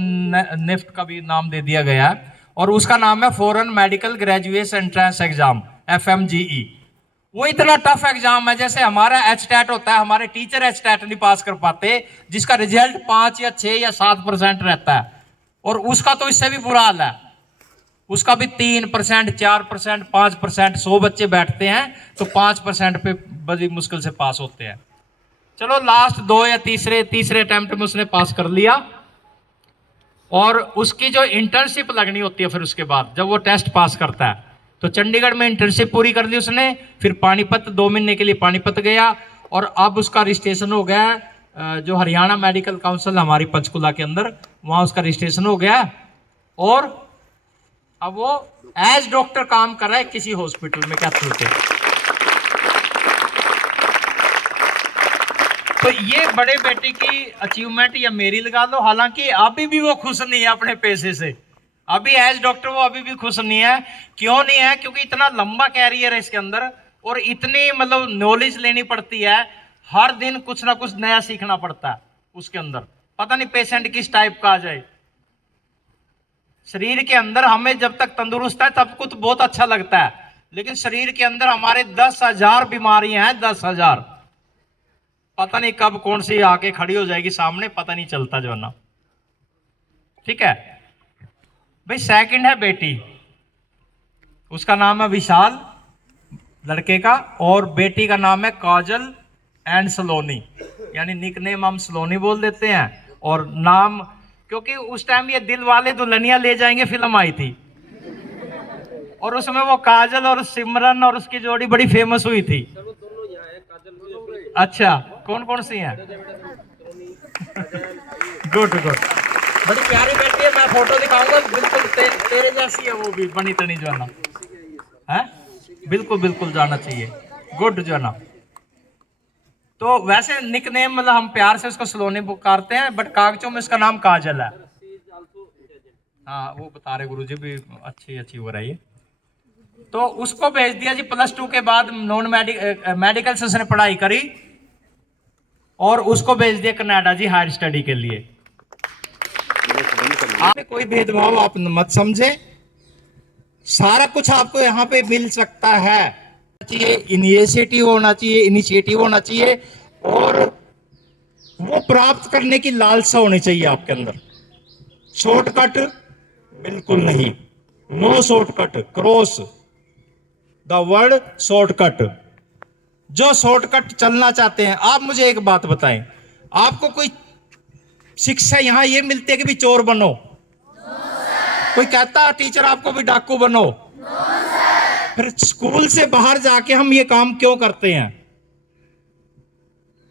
नेफ्ट का भी नाम दे दिया गया है, और उसका नाम है foreign medical graduate entrance exam, FMGE। वो इतना टफ एग्जाम है, जैसे हमारा HTAT होता है, हमारे टीचर HTAT नहीं पास कर पाते, जिसका रिजल्ट 5 या 6 या 7% रहता है, और उसका तो इससे भी बुरा हाल है, उसका भी 3%, 4%, 5%, 100 बच्चे बैठते हैं तो 5% पे बड़ी मुश्किल से पास होते हैं। चलो लास्ट 2 या तीसरे अटेम्प्ट में उसने पास कर लिया। और उसकी जो इंटर्नशिप लगनी होती है फिर उसके बाद जब वो टेस्ट पास करता है, तो चंडीगढ़ में इंटर्नशिप पूरी कर ली उसने। फिर पानीपत 2 महीने के लिए पानीपत गया, और अब उसका रजिस्ट्रेशन हो गया जो हरियाणा मेडिकल काउंसिल हमारी पंचकुला के अंदर, वहां उसका रजिस्ट्रेशन हो गया। और अब वो एज डॉक्टर काम कर रहा है किसी हॉस्पिटल में, क्या सोचे। तो ये बड़े बेटे की अचीवमेंट या मेरी लगा लो। हालांकि अभी भी वो खुश नहीं है अपने पैसे से, अभी एज डॉक्टर वो अभी भी खुश नहीं है। क्यों नहीं है? क्योंकि इतना लंबा कैरियर है इसके अंदर, और इतनी मतलब नॉलेज लेनी पड़ती है, हर दिन कुछ ना कुछ नया सीखना पड़ता है उसके अंदर। पता नहीं पेशेंट किस टाइप का आ जाए शरीर के अंदर। हमें जब तक तंदुरुस्त है तब कुछ बहुत अच्छा लगता है, लेकिन शरीर के अंदर हमारे 10,000 बीमारियां हैं, 10,000। पता नहीं कब कौन सी आके खड़ी हो जाएगी सामने, पता नहीं चलता जो ना। ठीक है भाई। सेकंड है बेटी, उसका नाम है विशाल लड़के का, और बेटी का नाम है काजल एंड सलोनी, यानी निकनेम हम सलोनी बोल देते हैं। और नाम क्योंकि उस टाइम ये दिल वाले दुल्हनिया ले जाएंगे फिल्म आई थी, और उसमें वो काजल और सिमरन और उसकी जोड़ी बड़ी फेमस हुई थी। अच्छा, कौन कौन सी हैं? गुड गुड, बड़ी प्यारी बेटी है। मैं फोटो दिखाऊंगा, बिल्कुल तेरे जैसी है वो भी, बनी तनी जो है ना। है, बिल्कुल बिल्कुल जाना चाहिए। गुड जो है ना। तो वैसे निक नेम मतलब हम प्यार से उसको सलोनी पुकारते हैं, बट कागजों में उसका नाम काजल है। हाँ वो बता रहे गुरुजी भी, अच्छी अच्छी हो रही है। तो उसको भेज दिया जी +2 के बाद नॉन मेडिकल से उसने पढ़ाई करी और उसको भेज दिया कनाडा जी हायर स्टडी के लिए। आप कोई भेदभाव आप मत समझे, सारा कुछ आपको यहाँ पे मिल सकता है। चाहिए इनिशिएटिव होना चाहिए और वो प्राप्त करने की लालसा होनी चाहिए आपके अंदर। शॉर्टकट बिल्कुल नहीं, no shortcut, cross the word shortcut. जो शॉर्टकट चलना चाहते हैं, आप मुझे एक बात बताएं, आपको कोई शिक्षा यहां ये मिलती है कि भी चोर बनो? कोई कहता टीचर आपको भी डाकू बनो? फिर स्कूल से बाहर जाके हम ये काम क्यों करते हैं?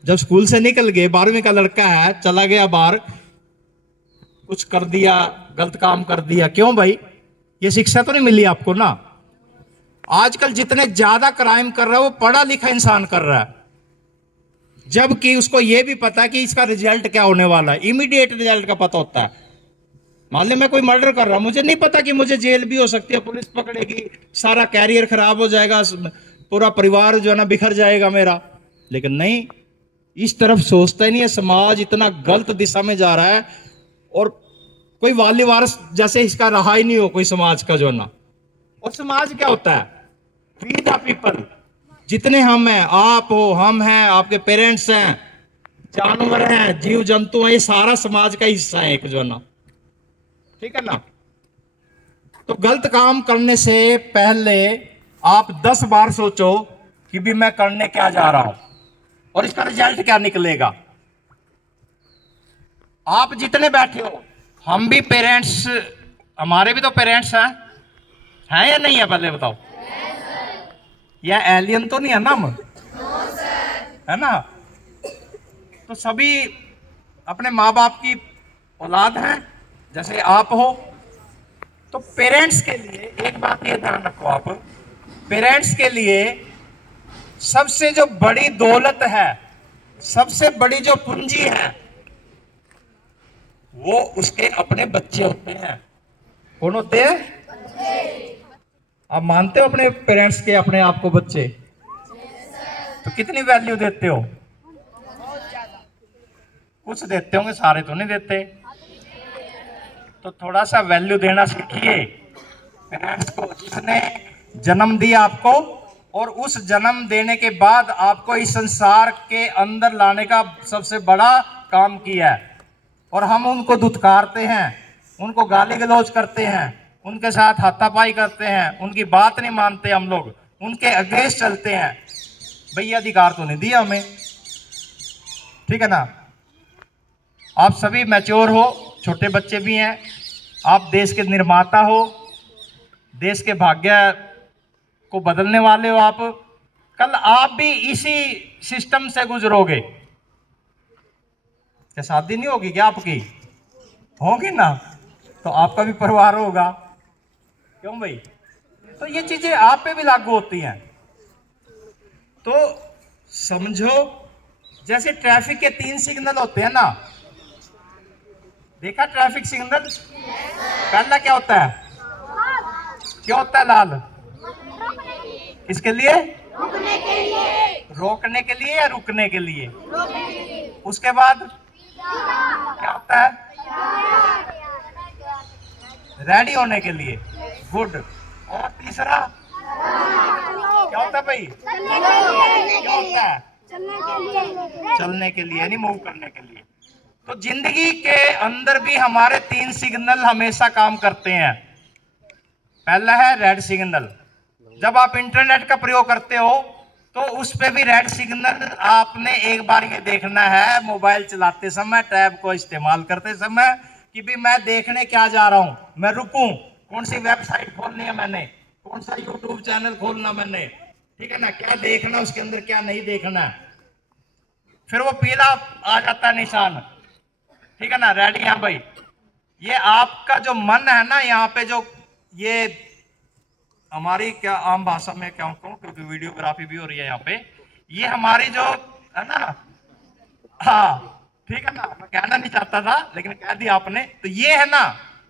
जब स्कूल से निकल गए, 12वीं का लड़का है, चला गया बाहर, कुछ कर दिया, गलत काम कर दिया, क्यों भाई? ये शिक्षा तो नहीं मिली आपको ना। आजकल जितने ज्यादा क्राइम कर रहा है वो पढ़ा लिखा इंसान कर रहा है, जबकि उसको यह भी पता है कि इसका रिजल्ट क्या होने वाला है, इमीडिएट रिजल्ट का पता होता है। मान ली मैं कोई मर्डर कर रहा हूं, मुझे नहीं पता कि मुझे जेल भी हो सकती है, पुलिस पकड़ेगी, सारा कैरियर खराब हो जाएगा, पूरा परिवार जो है ना बिखर जाएगा मेरा। लेकिन नहीं, इस तरफ सोचता ही नहीं है। समाज इतना गलत दिशा में जा रहा है और कोई वाली वारस जैसे इसका रहा ही नहीं हो कोई समाज का जो ना। और समाज क्या होता है? We the people. जितने हम हैं, आप हो, हम हैं, आपके पेरेंट्स हैं, जानवर हैं, जीव जंतु हैं, ये सारा समाज का हिस्सा है एक जो ना, ठीक है ना। तो गलत काम करने से पहले आप 10 बार सोचो कि भी मैं करने क्या जा रहा हूं और इसका रिजल्ट क्या निकलेगा। आप जितने बैठे हो, हम भी पेरेंट्स, हमारे भी तो पेरेंट्स हैं या नहीं है? पहले बताओ, या एलियन तो नहीं है ना हम? है ना। तो सभी अपने माँ बाप की औलाद हैं, जैसे आप हो। तो पेरेंट्स के लिए एक बात ये ध्यान रखो, आप पेरेंट्स के लिए सबसे जो बड़ी दौलत है, सबसे बड़ी जो पूंजी है, वो उसके अपने बच्चे होते हैं। कौन होते हैं? आप मानते हो अपने पेरेंट्स के, अपने आप को बच्चे? तो कितनी वैल्यू देते हो? कुछ देते होंगे, सारे तो नहीं देते। तो थोड़ा सा वैल्यू देना सीखिए पेरेंट्स को, जिसने जन्म दिया आपको और उस जन्म देने के बाद आपको इस संसार के अंदर लाने का सबसे बड़ा काम किया है। और हम उनको धुतकारते हैं, उनको गाली गलौज करते हैं, उनके साथ हाथापाई करते हैं, उनकी बात नहीं मानते हम लोग, उनके अगेंस्ट चलते हैं। भैया अधिकार तो नहीं दिया हमें, ठीक है ना। आप सभी मैच्योर हो, छोटे बच्चे भी हैं, आप देश के निर्माता हो, देश के भाग्य को बदलने वाले हो। आप कल आप भी इसी सिस्टम से गुजरोगे। क्या शादी नहीं होगी क्या आपकी? होगी ना, तो आपका भी परिवार होगा, क्यों भाई? तो ये चीजें आप पे भी लागू होती हैं। तो समझो, जैसे ट्रैफिक के 3 सिग्नल होते हैं ना, देखा ट्रैफिक सिग्नल? पहला क्या होता है? क्या होता है लाल? किसके लिए? रुकने के लिए। रोकने के लिए या रुकने के लिए? उसके बाद क्या होता है? रेडी होने के लिए। गुड। और तीसरा क्या होता है भाई? क्या होता है? चलने के लिए, यानी मूव करने के लिए। तो जिंदगी के अंदर भी हमारे 3 सिग्नल हमेशा काम करते हैं। पहला है रेड सिग्नल। जब आप इंटरनेट का प्रयोग करते हो तो उस पे भी रेड सिग्नल आपने एक बार ये देखना है, मोबाइल चलाते समय, टैब को इस्तेमाल करते समय, कि भी मैं देखने क्या जा रहा हूं, मैं रुकूं, कौन सी वेबसाइट खोलनी है मैंने, कौन सा यूट्यूब चैनल खोलना मैंने, ठीक है ना, क्या देखना उसके अंदर, क्या नहीं देखना। फिर वो पीला आ जाता है निशान, ठीक है ना, रेडी है भाई। ये आपका जो मन है ना, यहाँ पे जो ये हमारी क्या आम भाषा में क्या कहूँ, क्योंकि वीडियोग्राफी भी हो रही है यहाँ पे, ये हमारी जो है ना, हाँ ठीक है ना, मैं कहना नहीं चाहता था लेकिन कह दिया आपने। तो ये है ना,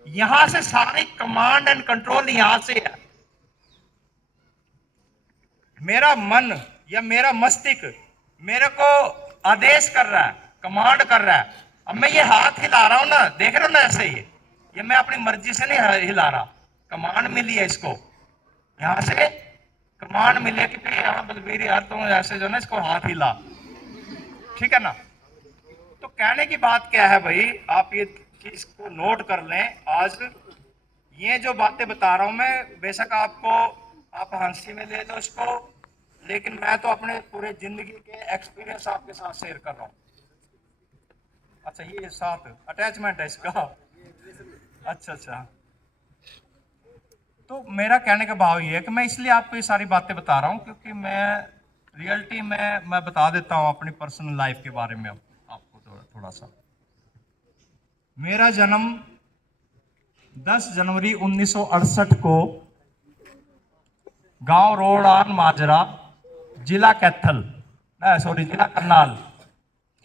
यहां से सारी कमांड एंड कंट्रोल यहां से है। मेरा मन या मेरा मस्तिष्क मेरे को आदेश कर रहा है, कमांड कर रहा है। अब मैं ये हाथ हिला रहा हूं ना, देख रहे हो ना, ऐसे ही ये मैं अपनी मर्जी से नहीं हिला रहा, कमांड मिली है इसको, यहां से कमांड मिली है कि यहाँ बलबीर यार तुम ऐसे जो ना इसको हाथ हिला, ठीक है ना। तो कहने की बात क्या है भाई, आप ये चीज को नोट कर लें। आज ये जो बातें बता रहा हूं मैं, बेशक आपको आप हंसी में ले लो इसको, लेकिन मैं तो अपने पूरे जिंदगी के एक्सपीरियंस आपके साथ शेयर कर रहा हूँ। अच्छा ये साथ अटैचमेंट है इसका, अच्छा। तो मेरा कहने का भाव ये है कि मैं इसलिए आपको ये सारी बातें बता रहा हूँ क्योंकि मैं रियलिटी में मैं बता देता हूँ अपनी पर्सनल लाइफ के बारे में आपको थोड़ा सा। मेरा जन्म 10 जनवरी 1968 को गांव रोडान माजरा, जिला कैथल, जिला करनाल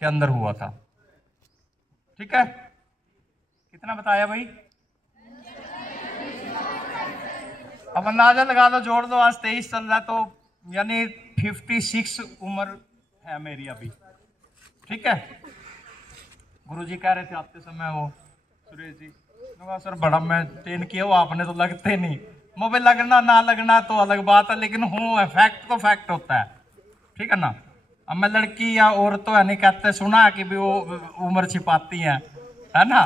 के अंदर हुआ था। ठीक है, कितना बताया भाई? अब अंदाजा लगा लो, जोड़ दो, आज 23 चल रहा है, तो यानी 56 उम्र है मेरी अभी। ठीक है, गुरुजी कह रहे थे आते समय, वो सुरेश जी, सर बड़ा मैं ट्रेन किया हो आपने, तो लगते नहीं। मोबाइल लगना ना लगना तो अलग बात है, लेकिन हूँ फैक्ट तो फैक्ट होता है। ठीक है ना। अब मैं लड़की या औरत तो है नहीं कहते, सुना है कि भी वो उम्र छिपाती हैं, है ना।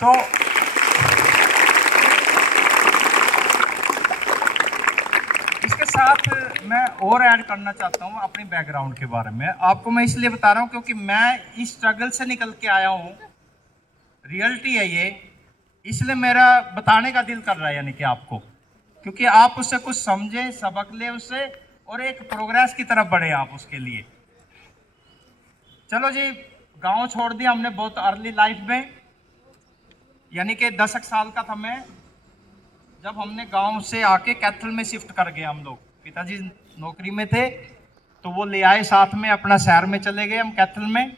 तो इसके साथ मैं और ऐड करना चाहता हूँ अपनी बैकग्राउंड के बारे में। आपको मैं इसलिए बता रहा हूँ क्योंकि मैं इस स्ट्रगल से निकल के आया हूँ, रियलिटी है ये, इसलिए मेरा बताने का दिल कर रहा है, यानी कि आपको, क्योंकि आप उससे कुछ समझे, सबक ले उससे, और एक प्रोग्रेस की तरफ बढ़े आप उसके लिए। चलो जी, गांव छोड़ दिया हमने बहुत अर्ली लाइफ में, यानी कि 10 साल का था मैं जब हमने गांव से आके कैथल में शिफ्ट कर गए। हम लोग, पिताजी नौकरी में थे तो वो ले आए साथ में, अपना शहर में चले गए हम कैथल में।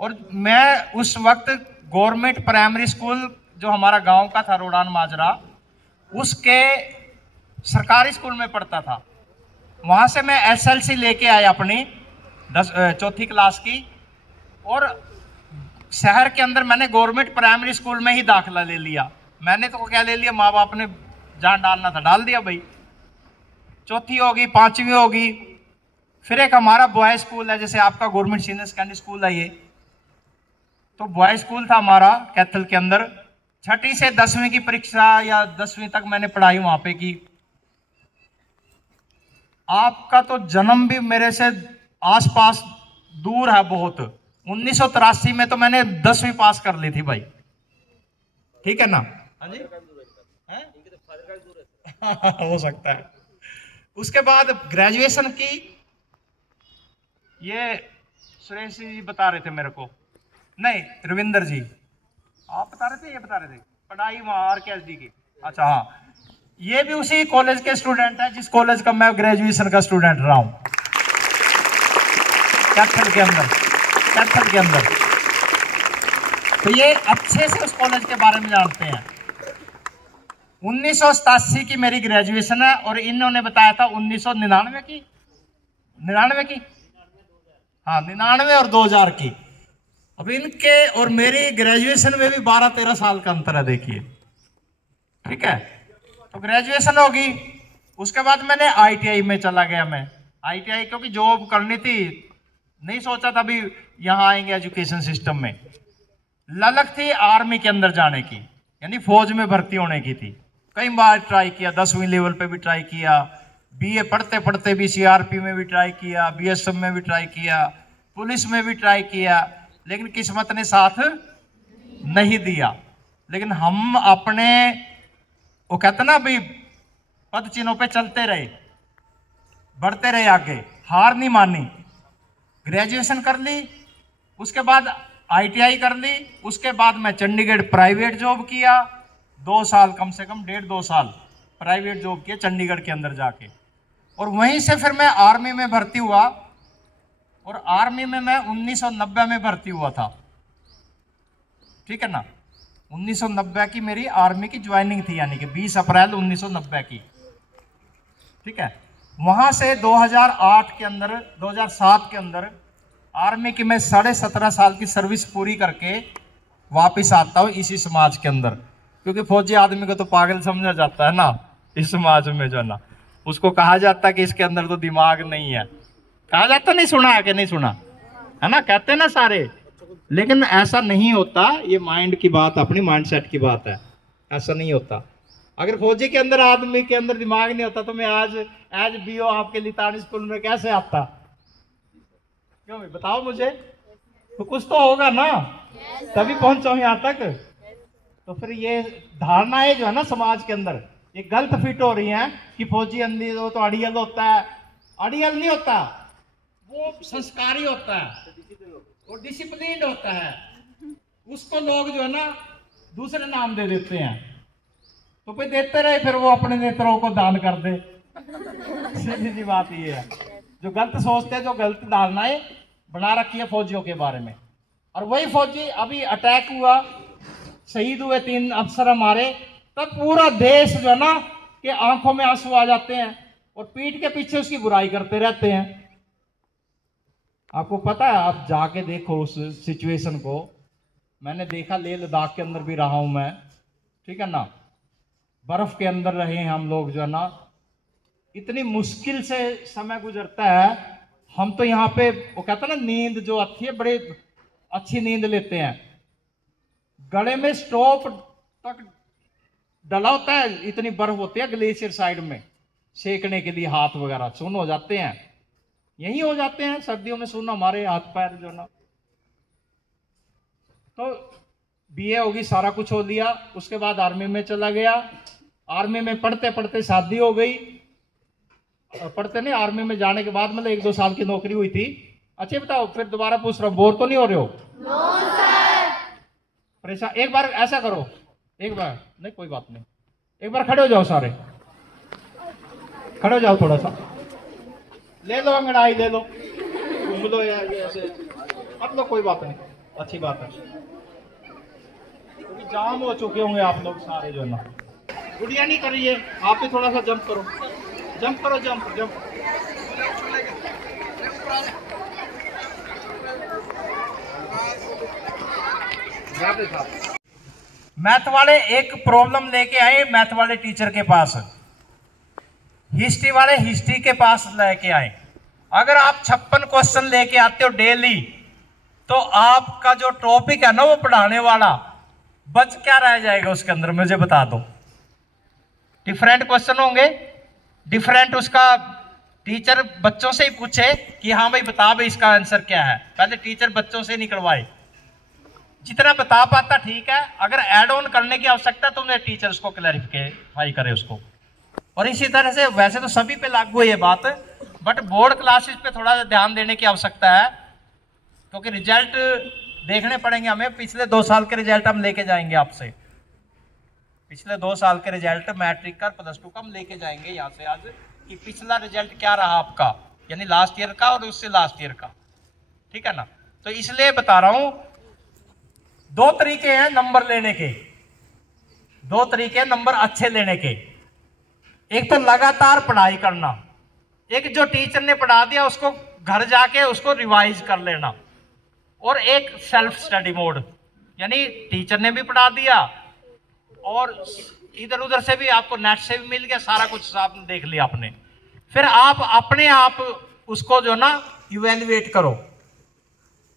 और मैं उस वक्त गवर्नमेंट प्राइमरी स्कूल जो हमारा गांव का था रोडान माजरा, उसके सरकारी स्कूल में पढ़ता था। वहां से मैं एसएलसी लेके आया अपनी 4th क्लास की, और शहर के अंदर मैंने गवर्नमेंट प्राइमरी स्कूल में ही दाखिला ले लिया। मैंने तो क्या ले लिया, माँ बाप ने जहाँ डालना था डाल दिया भाई। 4th होगी, 5वीं होगी। फिर एक हमारा बॉय स्कूल है, जैसे आपका गवर्नमेंट सीनियर सेकेंडरी स्कूल है ये, तो बॉय स्कूल था हमारा कैथल के अंदर। 6ठी से 10वीं की परीक्षा या 10वीं तक मैंने पढ़ाई वहां पे की। आपका तो जन्म भी मेरे से आसपास दूर है बहुत। 1983 में तो मैंने 10वीं पास कर ली थी भाई। ठीक है ना। हाँ जी, हो सकता है। उसके बाद ग्रेजुएशन की, ये सुरेश जी बता रहे थे मेरे को, नहीं रविंदर जी आप बता रहे थे, ये बता रहे थे पढ़ाई वहाँ RKSD की। अच्छा हाँ, ये भी उसी कॉलेज के स्टूडेंट है जिस कॉलेज का मैं ग्रेजुएशन का स्टूडेंट रहा हूँ, कैथल के अंदर। तो ये अच्छे से उस कॉलेज के बारे में जानते हैं। 1987 की मेरी ग्रेजुएशन है, और इन्होंने बताया था 1999 की, 99 की, हाँ 99 और 2000 की। अब इनके और मेरी ग्रेजुएशन में भी 12-13 साल का अंतर है, देखिए। ठीक है, तो ग्रेजुएशन होगी, उसके बाद मैंने ITI में चला गया। मैं ITI क्योंकि जॉब करनी थी, नहीं सोचा था अभी यहाँ आएंगे एजुकेशन सिस्टम में। ललक थी आर्मी के अंदर जाने की, यानी फौज में भर्ती होने की थी। कई बार ट्राई किया, 10वीं लेवल पे भी ट्राई किया, BA पढ़ते पढ़ते भी CRP में भी ट्राई किया, BSF में भी ट्राई किया, पुलिस में भी ट्राई किया, लेकिन किस्मत ने साथ नहीं दिया। लेकिन हम अपने, वो कहते ना भाई, पद चिन्हों पे चलते रहे, बढ़ते रहे आगे, हार नहीं मानी। ग्रेजुएशन कर ली, उसके बाद ITI कर ली, उसके बाद मैं चंडीगढ़ प्राइवेट जॉब किया, 2 साल, कम से कम 1.5-2 साल प्राइवेट जॉब किए चंडीगढ़ के अंदर जाके, और वहीं से फिर मैं आर्मी में भर्ती हुआ, और आर्मी में मैं 1990 में भर्ती हुआ था, ठीक है ना। 1990 की मेरी आर्मी की ज्वाइनिंग थी, यानी कि 20 अप्रैल 1990 की, ठीक है। वहां से 2008 के अंदर, 2007 के अंदर आर्मी की मैं 17.5 साल की सर्विस पूरी करके वापिस आता हूँ इसी समाज के अंदर, क्योंकि फौजी आदमी को तो पागल समझा जाता है ना इस समाज में, जो है ना, उसको कहा जाता है कि इसके अंदर तो दिमाग नहीं है, कहा जाता, नहीं सुना है कि नहीं सुना है ना, कहते हैं ना सारे, लेकिन ऐसा नहीं होता। ये माइंड की बात, अपनी माइंड सेट की बात है, ऐसा नहीं होता। अगर फौजी के अंदर, आदमी के अंदर दिमाग नहीं होता तो मैं आज एज बीओ आपके लितानी स्कूल में कैसे आता? क्यों भाई बताओ मुझे, तो कुछ तो होगा ना, तभी पहुंचा हूं यहाँ तक। तो फिर ये धारणाएं जो है ना समाज के अंदर, ये गलत फिट हो रही हैं कि फौजी अंधी हो तो अड़ियल होता है। अड़ियल नहीं होता, वो संस्कारी होता है, वो डिसिप्लिन्ड होता है। उसको लोग जो है ना दूसरे नाम दे देते हैं, तो कोई देते रहे, फिर वो अपने नेत्रों को दान कर दे। सीधी सी बात ये है, जो गलत सोचते हैं, जो गलत धारणाएं बना रखी है फौजियों के बारे में। और वही फौजी, अभी अटैक हुआ, शहीद हुए 3 अफसर हमारे, तब पूरा देश जो है ना कि आंखों में आंसू आ जाते हैं और पीठ के पीछे उसकी बुराई करते रहते हैं। आपको पता है, आप जाके देखो उस सिचुएशन को। मैंने देखा, लेह लद्दाख के अंदर भी रहा हूं मैं, ठीक है ना, बर्फ के अंदर रहे हैं हम लोग, जो है ना, इतनी मुश्किल से समय गुजरता है। हम तो यहाँ पे, वो कहता है ना, नींद जो अच्छी है, बड़े अच्छी नींद लेते हैं। गले में स्टोव तक डला होता है, इतनी बर्फ होती है ग्लेशियर साइड में, सेकने के लिए हाथ वगैरह सुन्न हो जाते हैं। यही हो जाते हैं सर्दियों में सुन्न, हमारे हाथ पैर जो ना। तो बीए होगी, सारा कुछ हो लिया, उसके बाद आर्मी में चला गया। आर्मी में पढ़ते पढ़ते शादी हो गई, पढ़ते नहीं, आर्मी में जाने के बाद मतलब 1-2 साल की नौकरी हुई थी। अच्छा बताओ, फिर दोबारा पूछ रहा हूँ, बोर तो नहीं हो रहे हो? No sir. परेशान, एक बार ऐसा करो, एक बार नहीं, कोई बात नहीं, एक बार खड़े हो जाओ, सारे खड़े हो जाओ, थोड़ा सा ले लो अंगड़ाई, ले लो, घूम लो यार, ऐसे अब लो, कोई बात नहीं, अच्छी बात है, क्योंकि जाम हो चुके होंगे आप लोग सारे, जो है ना। गुड़िया नहीं करिए, आप भी थोड़ा सा जंप करो, जंप करो, जंप जंप। मैथ वाले एक प्रॉब्लम लेके आए, मैथ वाले टीचर के पास, हिस्ट्री वाले हिस्ट्री के पास लेके आए। अगर आप 56 क्वेश्चन लेके आते हो डेली, तो आपका जो टॉपिक है ना वो पढ़ाने वाला, बच क्या रह जाएगा उसके अंदर, मुझे बता दो। डिफरेंट क्वेश्चन होंगे, डिफरेंट, उसका टीचर बच्चों से ही पूछे कि हाँ भाई बता भाई इसका आंसर क्या है, पहले टीचर बच्चों से निकलवाए, जितना बता पाता ठीक है, अगर ऐड ऑन करने की आवश्यकता तो उन्हें टीचर उसको क्लैरिफाई करे उसको। और इसी तरह से वैसे तो सभी पे लागू है ये बात, बट बोर्ड क्लासेस पे थोड़ा ध्यान देने की आवश्यकता है, क्योंकि रिजल्ट देखने पड़ेंगे हमें। पिछले 2 साल के रिजल्ट हम लेके जाएंगे आपसे, पिछले 2 साल के रिजल्ट मैट्रिक का, +2 का हम लेके जाएंगे यहाँ से आज, कि पिछला रिजल्ट क्या रहा आपका, यानी लास्ट ईयर का और उससे लास्ट ईयर का, ठीक है ना। तो इसलिए बता रहा हूं, 2 तरीके हैं नंबर लेने के, 2 तरीके हैं नंबर अच्छे लेने के। एक तो लगातार पढ़ाई करना, एक जो टीचर ने पढ़ा दिया उसको घर जाके उसको रिवाइज कर लेना, और एक सेल्फ स्टडी मोड, यानी टीचर ने भी पढ़ा दिया और इधर उधर से भी आपको नेट से भी मिल गया, सारा कुछ आपने देख लिया आपने। फिर आप अपने आप उसको जो ना इवेल्युएट करो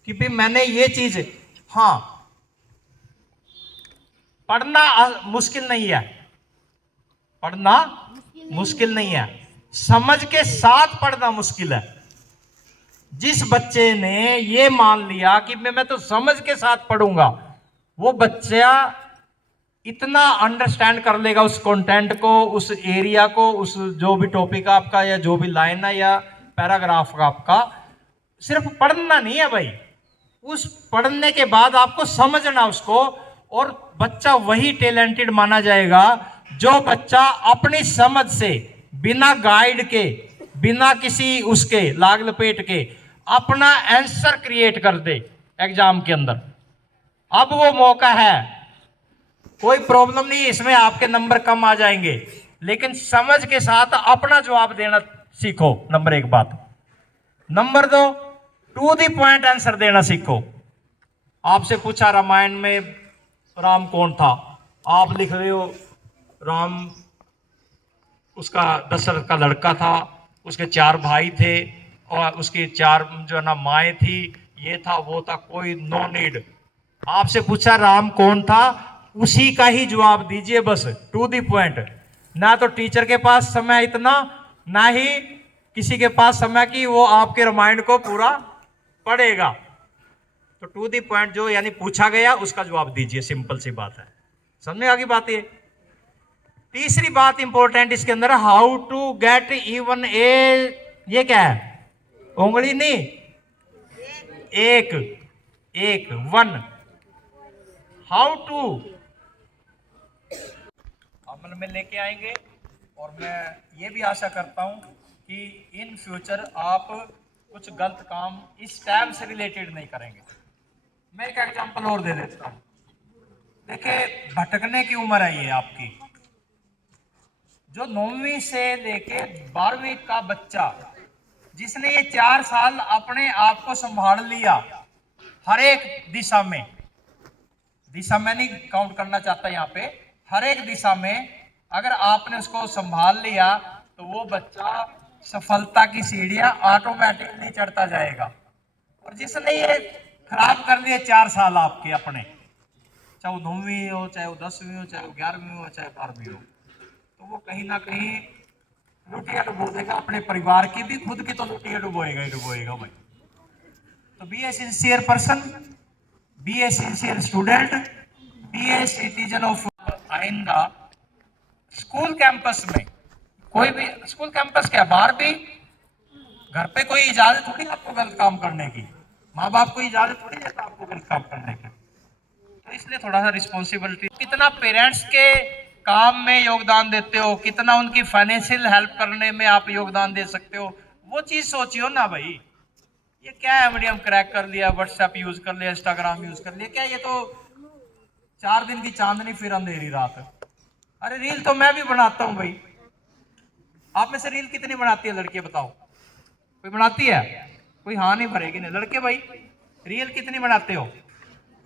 कि भाई मैंने ये चीज, हाँ पढ़ना मुश्किल नहीं है, पढ़ना मुश्किल नहीं है, समझ के साथ पढ़ना मुश्किल है। जिस बच्चे ने ये मान लिया कि मैं तो समझ के साथ पढ़ूंगा, वो बच्चा इतना अंडरस्टैंड कर लेगा उस कंटेंट को, उस एरिया को, उस जो भी टॉपिक आपका या जो भी लाइन है या पैराग्राफ का आपका। सिर्फ पढ़ना नहीं है भाई, उस पढ़ने के बाद आपको समझना उसको, और बच्चा वही टैलेंटेड माना जाएगा जो बच्चा अपनी समझ से, बिना गाइड के, बिना किसी उसके लाग लपेट के अपना आंसर क्रिएट कर दे एग्जाम के अंदर। अब वो मौका है, कोई प्रॉब्लम नहीं, इसमें आपके नंबर कम आ जाएंगे, लेकिन समझ के साथ अपना जवाब देना सीखो, नंबर 1 बात। Number 2, to the point answer देना सीखो। आपसे पूछा रामायण में राम कौन था, आप लिख रहे हो राम उसका दशरथ का लड़का था, उसके 4 भाई थे और उसकी 4 जो है ना माएँ थी, ये था वो था, कोई नो नीड। आपसे पूछा राम कौन था, उसी का ही जवाब दीजिए, बस टू द पॉइंट। ना तो टीचर के पास समय इतना, ना ही किसी के पास समय कि वो आपके रामायण को पूरा पढ़ेगा। तो टू द पॉइंट जो यानी पूछा गया उसका जवाब दीजिए, सिंपल सी बात है। समझ में आ गई बात ये। तीसरी बात इंपॉर्टेंट इसके अंदर, how to get even a, ये क्या है, उंगली नहीं, एक 1, हाउ टू अमल में लेके आएंगे। और मैं ये भी आशा करता हूं कि इन फ्यूचर आप कुछ गलत काम इस टाइम से रिलेटेड नहीं करेंगे। मैं एक एग्जांपल और दे देता हूं। देखिए, भटकने की उम्र है ये आपकी। जो 9वीं से लेके 12वीं का बच्चा, जिसने ये 4 साल अपने आप को संभाल लिया, हर एक दिशा में नहीं काउंट करना चाहता यहाँ पे, हर एक दिशा में अगर आपने उसको संभाल लिया तो वो बच्चा सफलता की सीढ़ियां ऑटोमेटिकली चढ़ता जाएगा। और जिसने ये खराब कर लिए 4 साल आपके अपने, चाहे वो 9वीं हो, चाहे वो 10वीं हो, चाहे वो 11वीं हो, चाहे 12वीं हो, तो वो कहीं ना कहीं लुटिया डुबो देगा अपने परिवार की भी, खुद की तो लुटिया डुबोएगा ही डुबोएगा भाई। तो be a sincere person, be a sincere student, be a citizen of आइंदा। स्कूल कैंपस में, कोई भी स्कूल कैंपस क्या, बाहर भी, घर पे कोई इजाजत थोड़ी आपको गलत काम करने की, माँ बाप को इजाजत थोड़ी देता आपको गलत काम करने की। तो इसलिए थोड़ा सा रिस्पॉन्सिबिलिटी, कितना पेरेंट्स के काम में योगदान देते हो, कितना उनकी फाइनेंशियल हेल्प करने में आप योगदान दे सकते हो, वो चीज सोचियो ना भाई। ये क्या है, मीडियम क्रैक कर लिया, व्हाट्सएप यूज कर लिया, इंस्टाग्राम यूज कर लिया, क्या ये तो 4 दिन की चांदनी फिर अंधेरी रात। अरे रील तो मैं भी बनाता हूँ भाई। आप में से रील कितनी बनाती है लड़कियां, बताओ? कोई बनाती है? कोई हाँ नहीं भरेगी नहीं। लड़के भाई रील कितनी बनाते हो?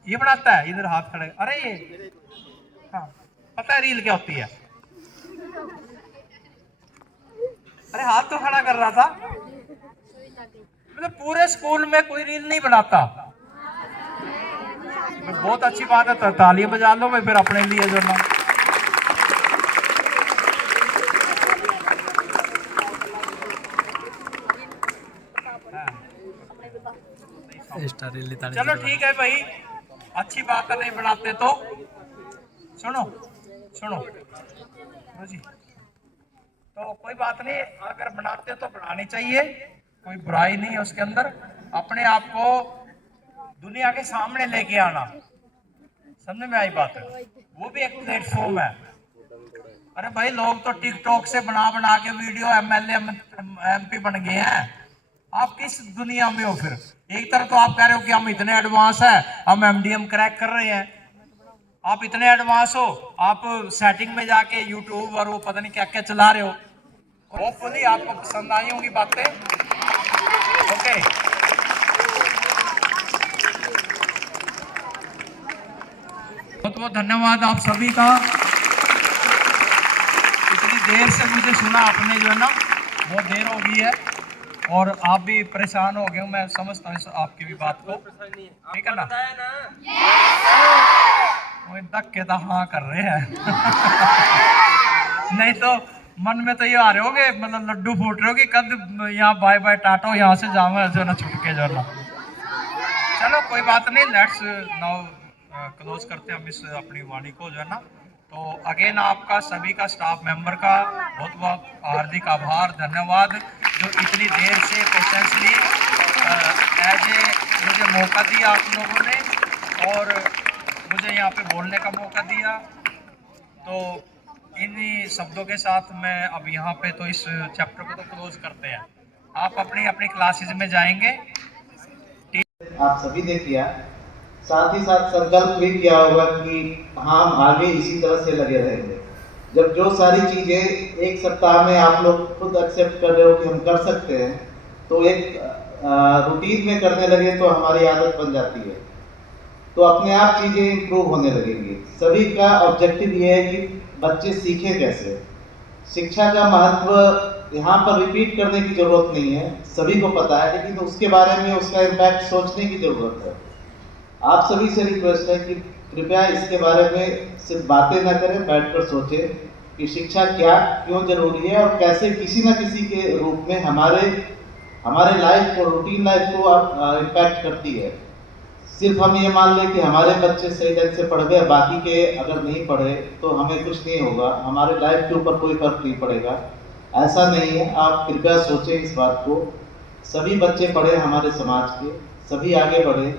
ये बनाता है, इधर हाथ खड़े, अरे ये हाँ, पता है रील क्या होती है? अरे हाथ तो खड़ा कर रहा था। मतलब पूरे स्कूल में कोई रील नहीं बनाता। बहुत अच्छी बात है, तालियां बजा लो भाई फिर अपने लिए जो ना। चलो ठीक है भाई, अच्छी बात है, नहीं बनाते तो सुनो जी, तो कोई बात नहीं, अगर बनाते तो बनानी चाहिए, कोई बुराई नहीं है उसके अंदर। अपने आप को दुनिया के सामने लेके आना, समझ में आई बात है? वो भी एक प्लेटफॉर्म है। अरे भाई लोग तो टिकटॉक से बना के वीडियो MLA MP बन गए हैं। आप किस दुनिया में हो फिर? एक तरफ तो आप कह रहे हो कि हम इतने एडवांस है, हम MDM क्रैक कर रहे हैं। आप इतने एडवांस हो, आप सेटिंग में जाके यूट्यूब और वो पता नहीं क्या क्या चला रहे हो। होपफुली आपको पसंद आई होंगी बातें। ओके, बहुत बहुत धन्यवाद आप सभी का। इतनी देर से मुझे सुना आपने, जो है ना बहुत देर हो गई है और आप भी परेशान हो गए हो, मैं समझता हूँ आपकी भी बात को, ठीक है ना? वो धक्के तो हाँ कर रहे हैं नहीं तो मन में तो ये आ रहे होगे, मतलब लड्डू फूट रहे हो कि कद यहाँ बाय बाय टाटा यहाँ से जाऊंगा जो ना छुट के जो ना। चलो कोई बात नहीं, लेट्स नाउ क्लोज करते हैं हम इस अपनी वाणी को, जो है ना। तो अगेन आपका सभी का, स्टाफ मेंबर का बहुत बहुत हार्दिक आभार, धन्यवाद, जो इतनी देर से पेशेंसली एज ए मुझे मौका दिया आप लोगों ने। और मुझे यहाँ पे बोलने का मौका दिया। तो इन्हीं शब्दों के साथ मैं अब यहाँ पे तो इस चैप्टर को तो क्लोज करते हैं। आप अपनी अपनी क्लासेज में जाएंगे। आप सभी ने किया, साथ ही साथ संकल्प भी किया होगा कि हम आगे इसी तरह से लगे रहेंगे। जब जो सारी चीज़ें एक सप्ताह में आप लोग खुद एक्सेप्ट कर रहे हो कि हम कर सकते हैं, तो एक रूटीन में करने लगे तो हमारी आदत बन जाती है, तो अपने आप चीज़ें इम्प्रूव होने लगेंगी। सभी का ऑब्जेक्टिव ये है कि बच्चे सीखें कैसे। शिक्षा का महत्व यहाँ पर रिपीट करने की जरूरत नहीं है, सभी को पता है, लेकिन उसके बारे में उसका इम्पैक्ट सोचने की जरूरत है। आप सभी से रिक्वेस्ट है कि कृपया इसके बारे में सिर्फ बातें ना करें, बैठकर सोचें कि शिक्षा क्या क्यों जरूरी है और कैसे किसी न किसी के रूप में हमारे लाइफ को, रूटीन लाइफ को इम्पैक्ट करती है। सिर्फ हम ये मान लें कि हमारे बच्चे सही ढंग से पढ़ गए, बाकी के अगर नहीं पढ़े तो हमें कुछ नहीं होगा, हमारे लाइफ के ऊपर कोई फर्क नहीं पड़ेगा, ऐसा नहीं है। आप कृपया सोचें इस बात को। सभी बच्चे पढ़े हमारे समाज के, सभी आगे बढ़े,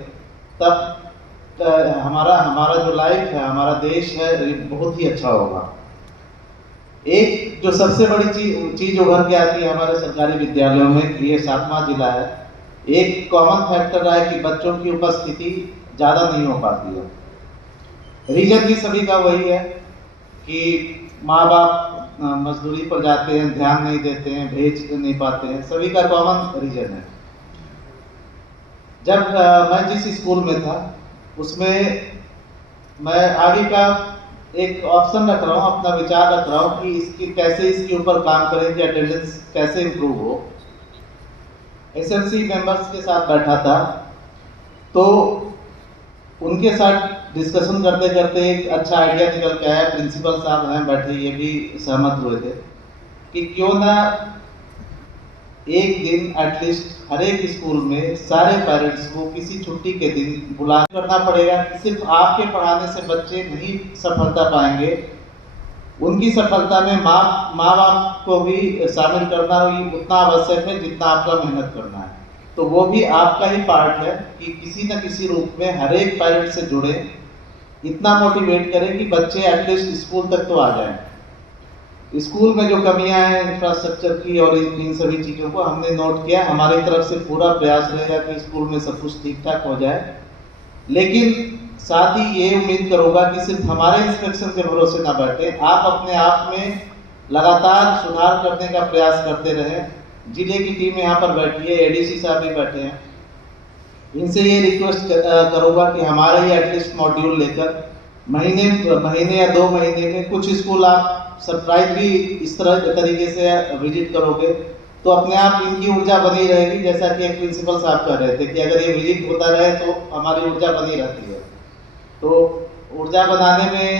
तब हमारा जो लाइफ है, हमारा देश है, बहुत ही अच्छा होगा। एक जो सबसे बड़ी चीज उभर के आती है हमारे सरकारी विद्यालयों में, ये 7वां जिला है, एक कॉमन फैक्टर रहा है कि बच्चों की उपस्थिति ज़्यादा नहीं हो पाती है। रीजन भी सभी का वही है कि माँ बाप मजदूरी पर जाते हैं, ध्यान नहीं देते हैं, भेज नहीं पाते हैं, सभी का कॉमन रीजन है। जब मैं जिस स्कूल में था उसमें मैं आगे का एक ऑप्शन रख रहा हूँ, अपना विचार रख रहा हूँ कि कैसे इसके ऊपर काम करें कि अटेंडेंस कैसे इम्प्रूव हो। एसएमसी मेंबर्स के साथ बैठा था, तो उनके साथ डिस्कशन करते करते एक अच्छा आइडिया निकल के आया। प्रिंसिपल साहब हैं बैठे, ये भी सहमत हुए थे कि क्यों ना एक दिन एटलीस्ट हर एक स्कूल में सारे पेरेंट्स को किसी छुट्टी के दिन बुला करना पड़ेगा कि सिर्फ आपके पढ़ाने से बच्चे नहीं सफलता पाएंगे, उनकी सफलता में माँ बाप को भी शामिल करना ही उतना आवश्यक है जितना आपका मेहनत करना है। तो वो भी आपका ही पार्ट है कि किसी न किसी रूप में हर एक पेरेंट से जुड़े, इतना मोटिवेट करें कि बच्चे एटलीस्ट स्कूल तक तो आ जाएं। स्कूल में जो कमियां हैं इंफ्रास्ट्रक्चर की और इन सभी चीज़ों को हमने नोट किया। हमारी तरफ से पूरा प्रयास रहेगा कि स्कूल में सब कुछ ठीक ठाक हो जाए, लेकिन साथ ही ये उम्मीद करूंगा कि सिर्फ हमारे इंस्पेक्शन के भरोसे ना बैठे, आप अपने आप में लगातार सुधार करने का प्रयास करते रहें। जिले की टीम यहाँ पर बैठी है, एडीसी साहब भी बैठे हैं, इनसे ये रिक्वेस्ट करूंगा कि हमारे ही एटलीस्ट मॉड्यूल लेकर महीने या 2 महीने में कुछ स्कूल आप सरप्राइज भी इस तरह तरीके से विजिट करोगे तो अपने आप इनकी ऊर्जा बनी रहेगी। जैसा कि एक प्रिंसिपल साहब कह रहे थे कि अगर ये विजिट होता रहे तो हमारी ऊर्जा बनी रहती है। तो ऊर्जा बनाने में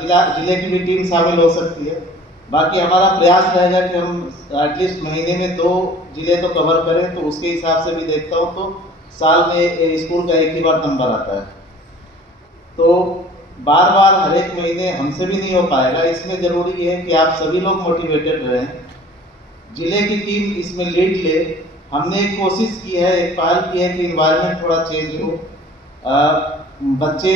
जिले की भी टीम शामिल हो सकती है। बाकी हमारा प्रयास रहेगा कि हम एटलीस्ट महीने में 2 जिले तो कवर करें। तो उसके हिसाब से भी देखता हूँ तो साल में स्कूल का एक ही बार नंबर आता है, तो बार बार हर एक महीने हमसे भी नहीं हो पाएगा। इसमें ज़रूरी है कि आप सभी लोग मोटिवेटेड रहें, जिले की टीम इसमें लीड ले। हमने एक कोशिश की है, एक पहल की है कि इन्वायरमेंट थोड़ा चेंज हो, बच्चे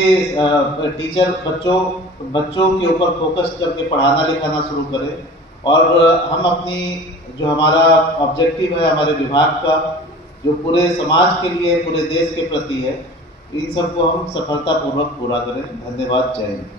टीचर बच्चों के ऊपर फोकस करके पढ़ाना लिखाना शुरू करें। और हम अपनी जो हमारा ऑब्जेक्टिव है हमारे विभाग का, जो पूरे समाज के लिए, पूरे देश के प्रति है, इन सबको हम सफलतापूर्वक पूरा करें। धन्यवाद, जय हिंद।